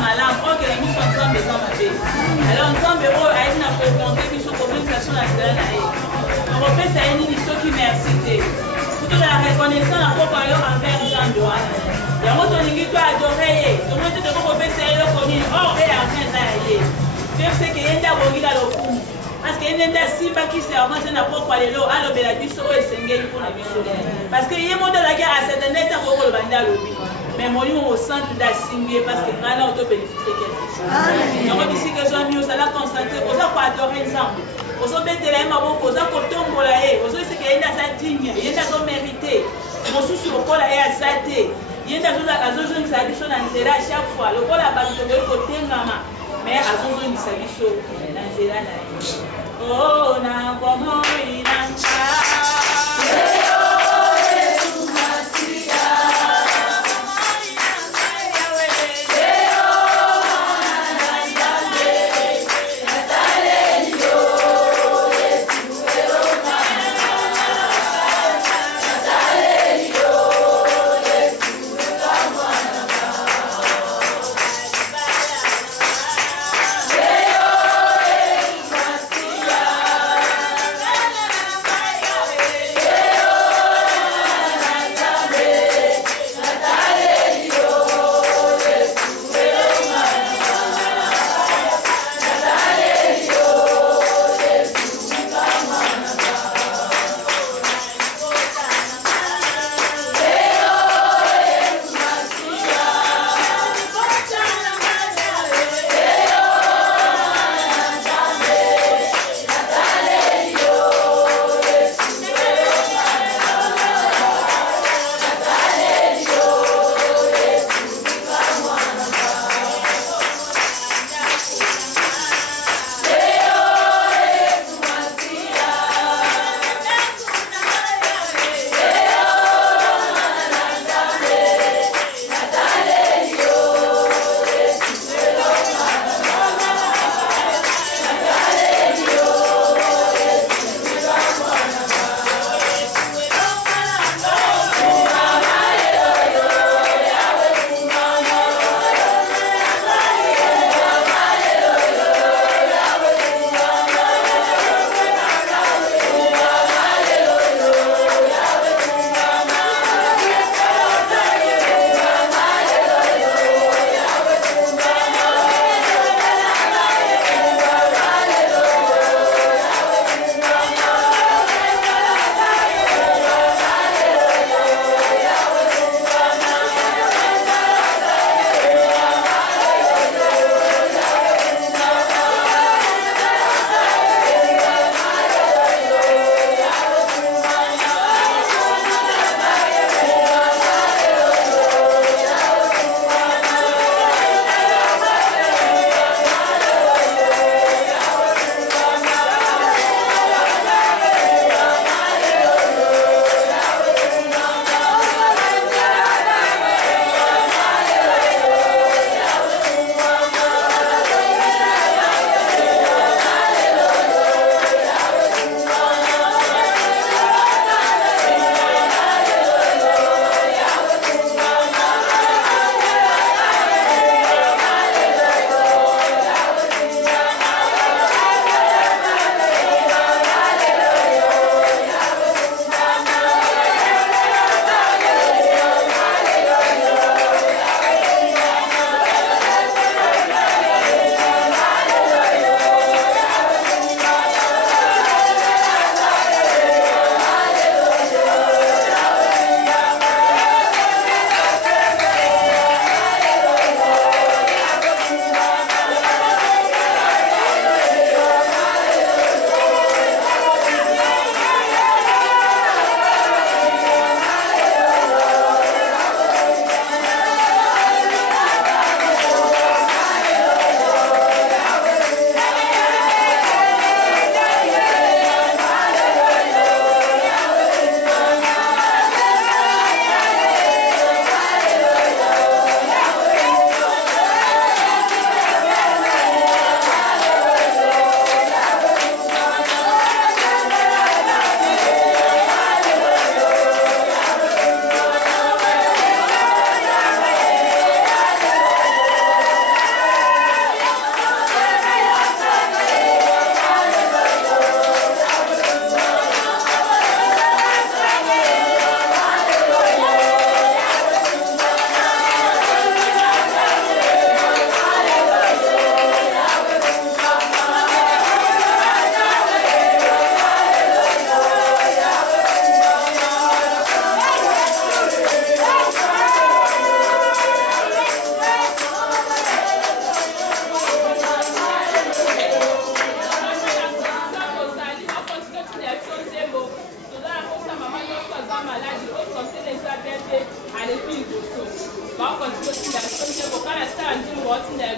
malamu oyo kena biso nzambe eza mabe alors nzambe oyo ayeli na kokonte biso communication na nzela na ye okopesa ye nini soki merci te tozala reconnaissant na poko yo envers nzambe wana yango tolingi to adore ye tomoi te tokokopesa ye eloko nini or e argent eza ya ye peseke ye nde abongila lokumu parce que ye nde asimbaki servance na pokwa lelo alobela biso oyo esengeli mpona biso parce que ye moto azalaki acertain ete akokoloba nde alobi mais molimo mosantu nde asimbi ye parce que ngai na otobénéficie quelque chose yango bisika ezwami ozala concentré oza koadore nzambe ozobetela ye maboko oza kotombola ye ozoeseka ye nde aza digne ye nde azomérite mosusu lokola ye aza te ye nde azozongisa biso na nzela chaque fois lokola bato tokoki kotengama mais azozongisa biso na nzela na ye oh nakomoi nanga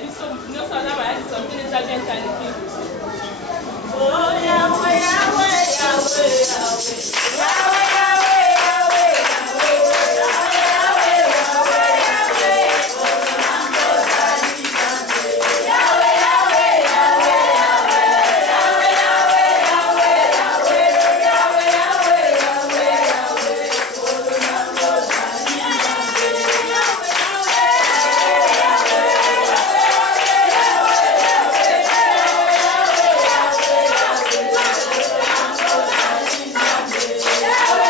biso nyonso aza maladi santé eza bien qualifié aussi. Oh Yahweh, Yahweh, Yahweh, Yahweh. Yeah.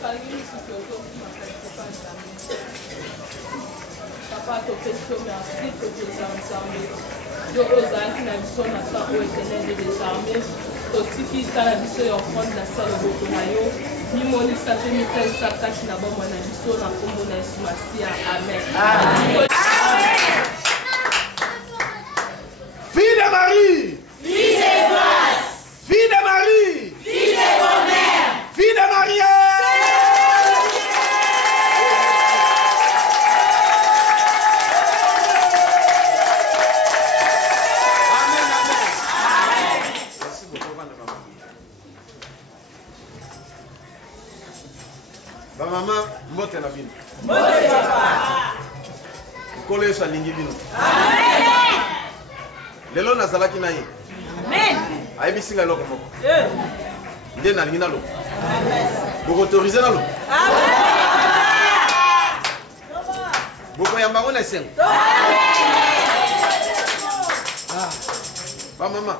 Papa, tu fais ce merci pour tes ensembles. Dieu aux âmes qui n'ont pas na au éternel de désarmer. Aussi qui t'a la vie sur offrande la salle de Bokomayo. Ni moni sa te mi tel sa kaki na bon mon abisso na kombo na Yesu Masia. Amen. Amen. Fille de Marie. Fille de grâce. Fille de Marie. Fille de bonheur. Fille de Marie. Maman, mbote na bino. Mbote papa. Kolo Yesu alingi bino. Amen. Lelo nazalaki na ye. Amen. Ayebisi ngai eloko moko. Nde nalingi nalo. Bokoautorize nalo. Bokoyamba ngo na esengo. Ba mama.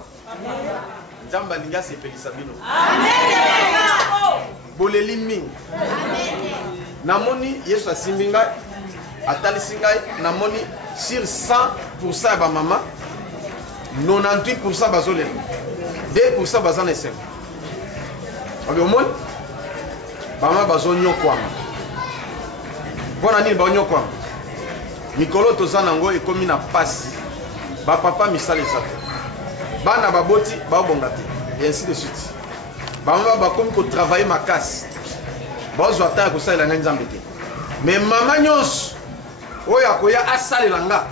Nzambe alingi asepelisa bino. Boleli mingi. Namoni Yesu asimbi ngai atalisi ngai namoni sur 100% ya bamama 98% bazolela 2% baza na esengo. Obi omoni bamama bazonyokwama. Mpona nini baonyokwama? Mikolo toza nango ekomi na pasi. Bapapa misala eza te. Bana baboti baobonga te. Et ainsi de suite. Bamama bakomi kotravaille makasi. Bazwa ata ya kosalela ngai nzambe te. Mais mama nyonso oyo akoya asalela nga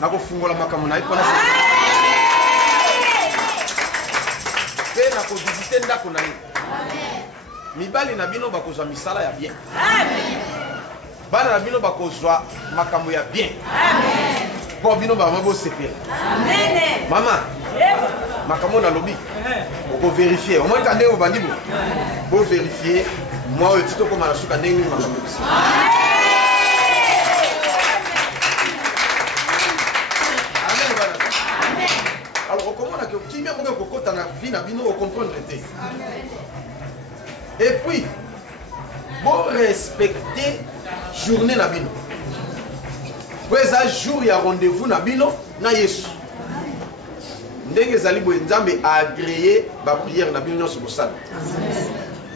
nakofungola makambo na ye mpona mpe nakovisite ndako na ye. Mibali na bino bakozwa misala ya bien. Bana na bino bakozwa makambo ya bien. Mpo bino bamama bosepela. Mama makambo nalobi okoverifie omoi ka ndenge obandi bo boverifie mwa oyo tito okoma na suka ndenge nini makambo ebisi. Amen bana. Alors okomona ke kimia moko okokota na vie na bino okomprendre te. Et puis bo respecter journée na bino. Po eza jour ya rendez-vous na bino na Yesu. Ndenge zali boye Nzambe a agréé ba prière na bino nyonso kosala.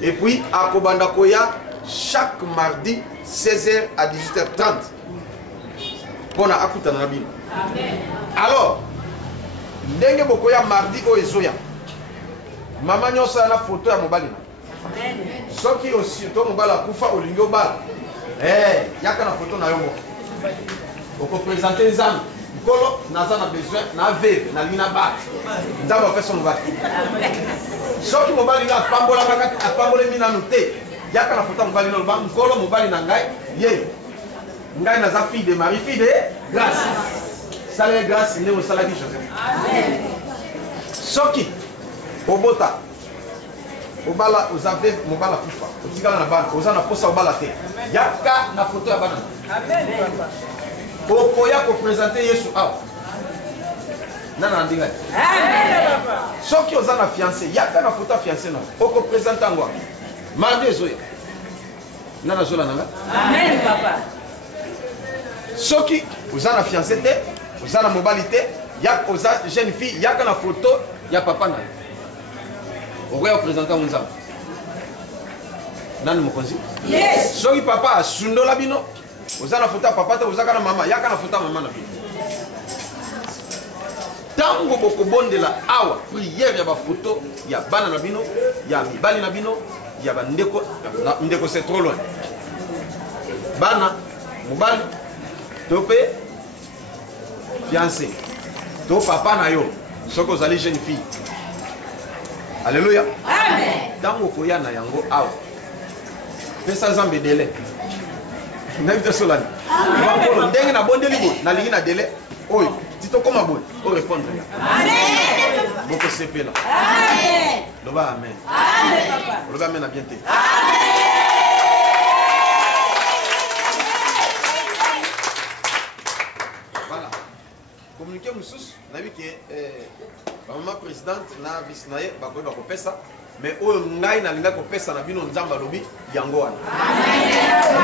Et puis akobanda koya chaque mardi 16h à 18h30 pona akutana na bino. Alors ndenge bokoya mardi o ezoya mama nyonso na photo ya mobali na soki aussi to mobala kufa olingi obala yaka na photo na yo moko oko présenter Nzambe Kolo naza na besoin na veve na lina ba nzamba opesa mobali soki mobali nga apambola makati apambole mina note yaka na photo mobali no ba nkolo mobali na ngai ye ngai naza fille de Marie fille de grâce salé grâce ne o salaki Joseph amen soki obota obala ozave mobala kufa otikala na bana oza na posa obala te yaka na photo ya bana amen papa okoya ko présenter Yesu awa nana ndinga amen papa soki oza na fiancé yaka na photo fiancé na oko présenter ngwa mardi ezoya nana zola nanga amen papa soki oza na fiancé te oza na mobali te yaka oza jeune fille yaka na photo ya papa na okoya ko présenter nzambe nani mokonzi yes soki papa asundola bino ozana futa papa te ozaka na mama yaka na futa mama na bino tango bokobondela awa prière ya ba photo ya bana na bino ya mibali na bino ya bandeko ndeko c'est trop loin bana mobali topé fiancé to papa na yo soko zali jeune fille alléluia amen tango koya na yango awa pesa Nzambe délai N'avez solani. Bakolo ndenge na bondeli bo na lingi na délai. Oyo, tito koma bo, o répondre. Amen. Boko sepela. Amen. Loba amen. Amen papa. Loba amen na bien te. Amen. Voilà. Communiquer moke mususu nabi ke maman présidente na vice naye bakoyeba kopesa mais oyo ngai nalinga kopesa na bino nzambe alobi yango wana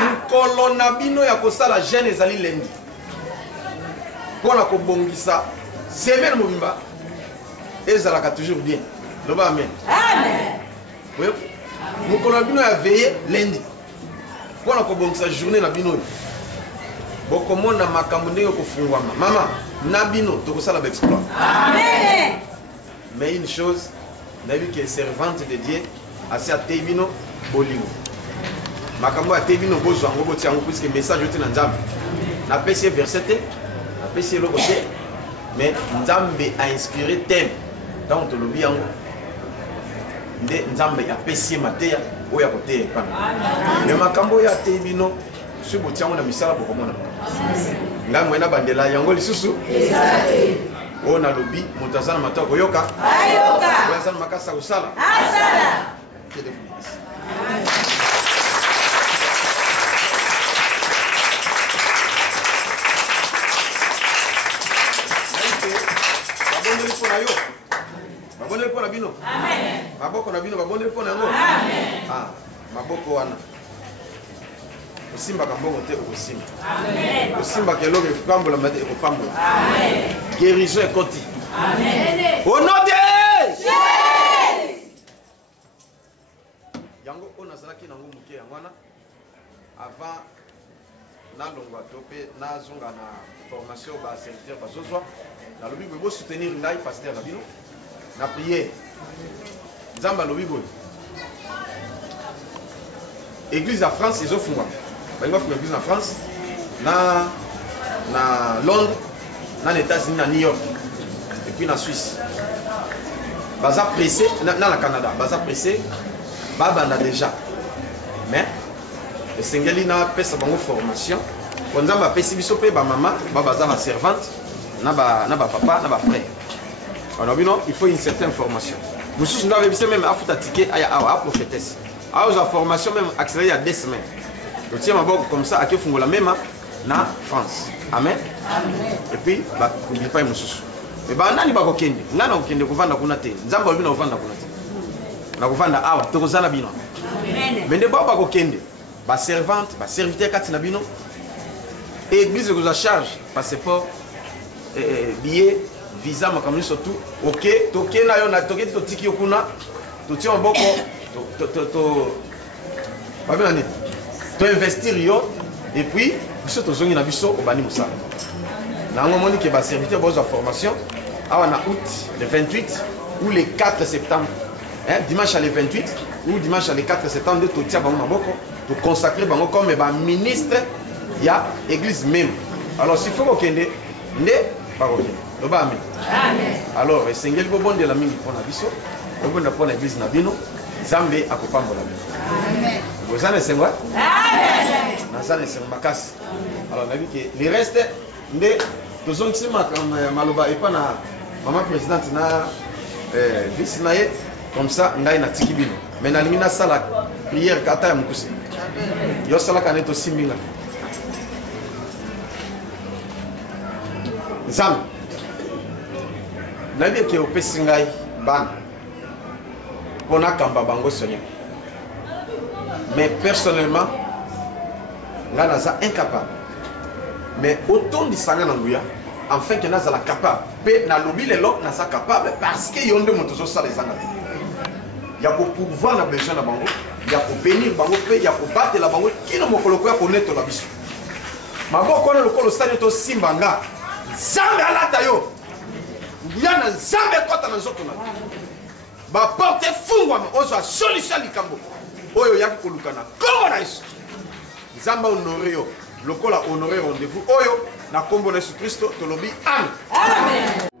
mokolo na bino ya kosala jeune ezali lendi mpona kobongisa semaine mobimba ezalaka toujours bien loba amen mokolo na bino ya veye lendi mpona kobongisa journée na bino oyo bokomona makambo ndenge kofungwama mama na bino tokosala baexploit mais une chose nayebi ke servante de Dieu asi atei bino bolingo makambo atei bino bozwa yango botia yango puisque message oti na nzambe napesi ye verset te napesi ye eloko te mais nzambe ainspiré thème ntango tolobi yango nde nzambe apesi ye mateya oyo akoteya epana mais makambo oyo atei bino soki botia yango na misala bokomona ngai moye na bandela yango lisusu oyo nalobi moto aza na mato akoyoka oyo aza na makasi akosala babondeli mpo na yo babondeli mpo na bino maboko na bino babondeli mpo na yango maboko wana osimbaka mbongo te okosimba osimbaka eloko ekopambolama te ekopambola guérison ekoti au nom de yango oyo nazalaki nango moke yango wana avant nalongwa to mpe nazonga na formation oyo baserviteur bazozwa nalobi boye bosoutenir ngai paster na bino na priere nzambe alobi boye église ya France ezofungwama balingi bafunga église na France na Londres na États-Unis na New York et puis na Suisse baza pressé na Canada baza pressé babanda déjà mais esengeli na pesa bango formation po nzambe apesi biso mpe bamama babaza baservante na bapapa na bafrère alobi non il faut une certaine formation mosusu ndo ayebi même afuta tike aya awa aprophétesse aozwa formation même accéléré ya 2 semaines totie maboko comme ça akefungola mema na France amen et puis bakundi pa mosusu mais banani bakokende ngana kokende kovanda kuna te nzambe alobi na kovanda kuna te na kovanda awa tokozala bino mais nde bao bakokende baservante baserviteur kati na bino église ekozwa charge passeport billet visa makambo nyonso tu ok toke na yo na toketi totiki yo kuna totie maboko babina nini toinvestir yo et puis biso tozongi na biso obani mosala nango moni ke baserviteur bozwa formation awa na août le 28 ou le 4 septembre dimanche à le 28 ou dimanche à le 4 septembre nde totia bango maboko toconsacre bango comme baministre ya église même alors s'il faut kokende nde bakokende loba amen alors esengeli bobondela mingi mpona biso bobonda mpona église na bino nzambe akopambola bino boza na esengo naza na esengo makasi alors nayebi ke le reste nde tozongisi maloba epa na mama présidente na vice na ye comme ça ngai natiki bino mais nalingi nasala prière kata ya mokuse yosalaka nde tosimbinga nzambe nayebi eke opesi ngai bana mpo nakamba bango sonia mais personnellement ngai naza incapable mais otondisa nga na nguya enfin ke nazala capable mpe nalobi lelo naza capable parce que yo nde moto ozosala ezanga te ya kopouvoir na besoin na bango ya kobénir bango mpe ya kobatela bango kino mokolo koya konetola biso maboko wana lokolo osali tosimba nga nzambe alata yo nguya na nzambe ekota na nzoto na yo baporte efungwama ozwa solution ya likambo oyo oyaki koluka na kombo na yesu nzambe honore yo lokola honore rendez-vous oyo na kombo na yesu kristo tolobi amen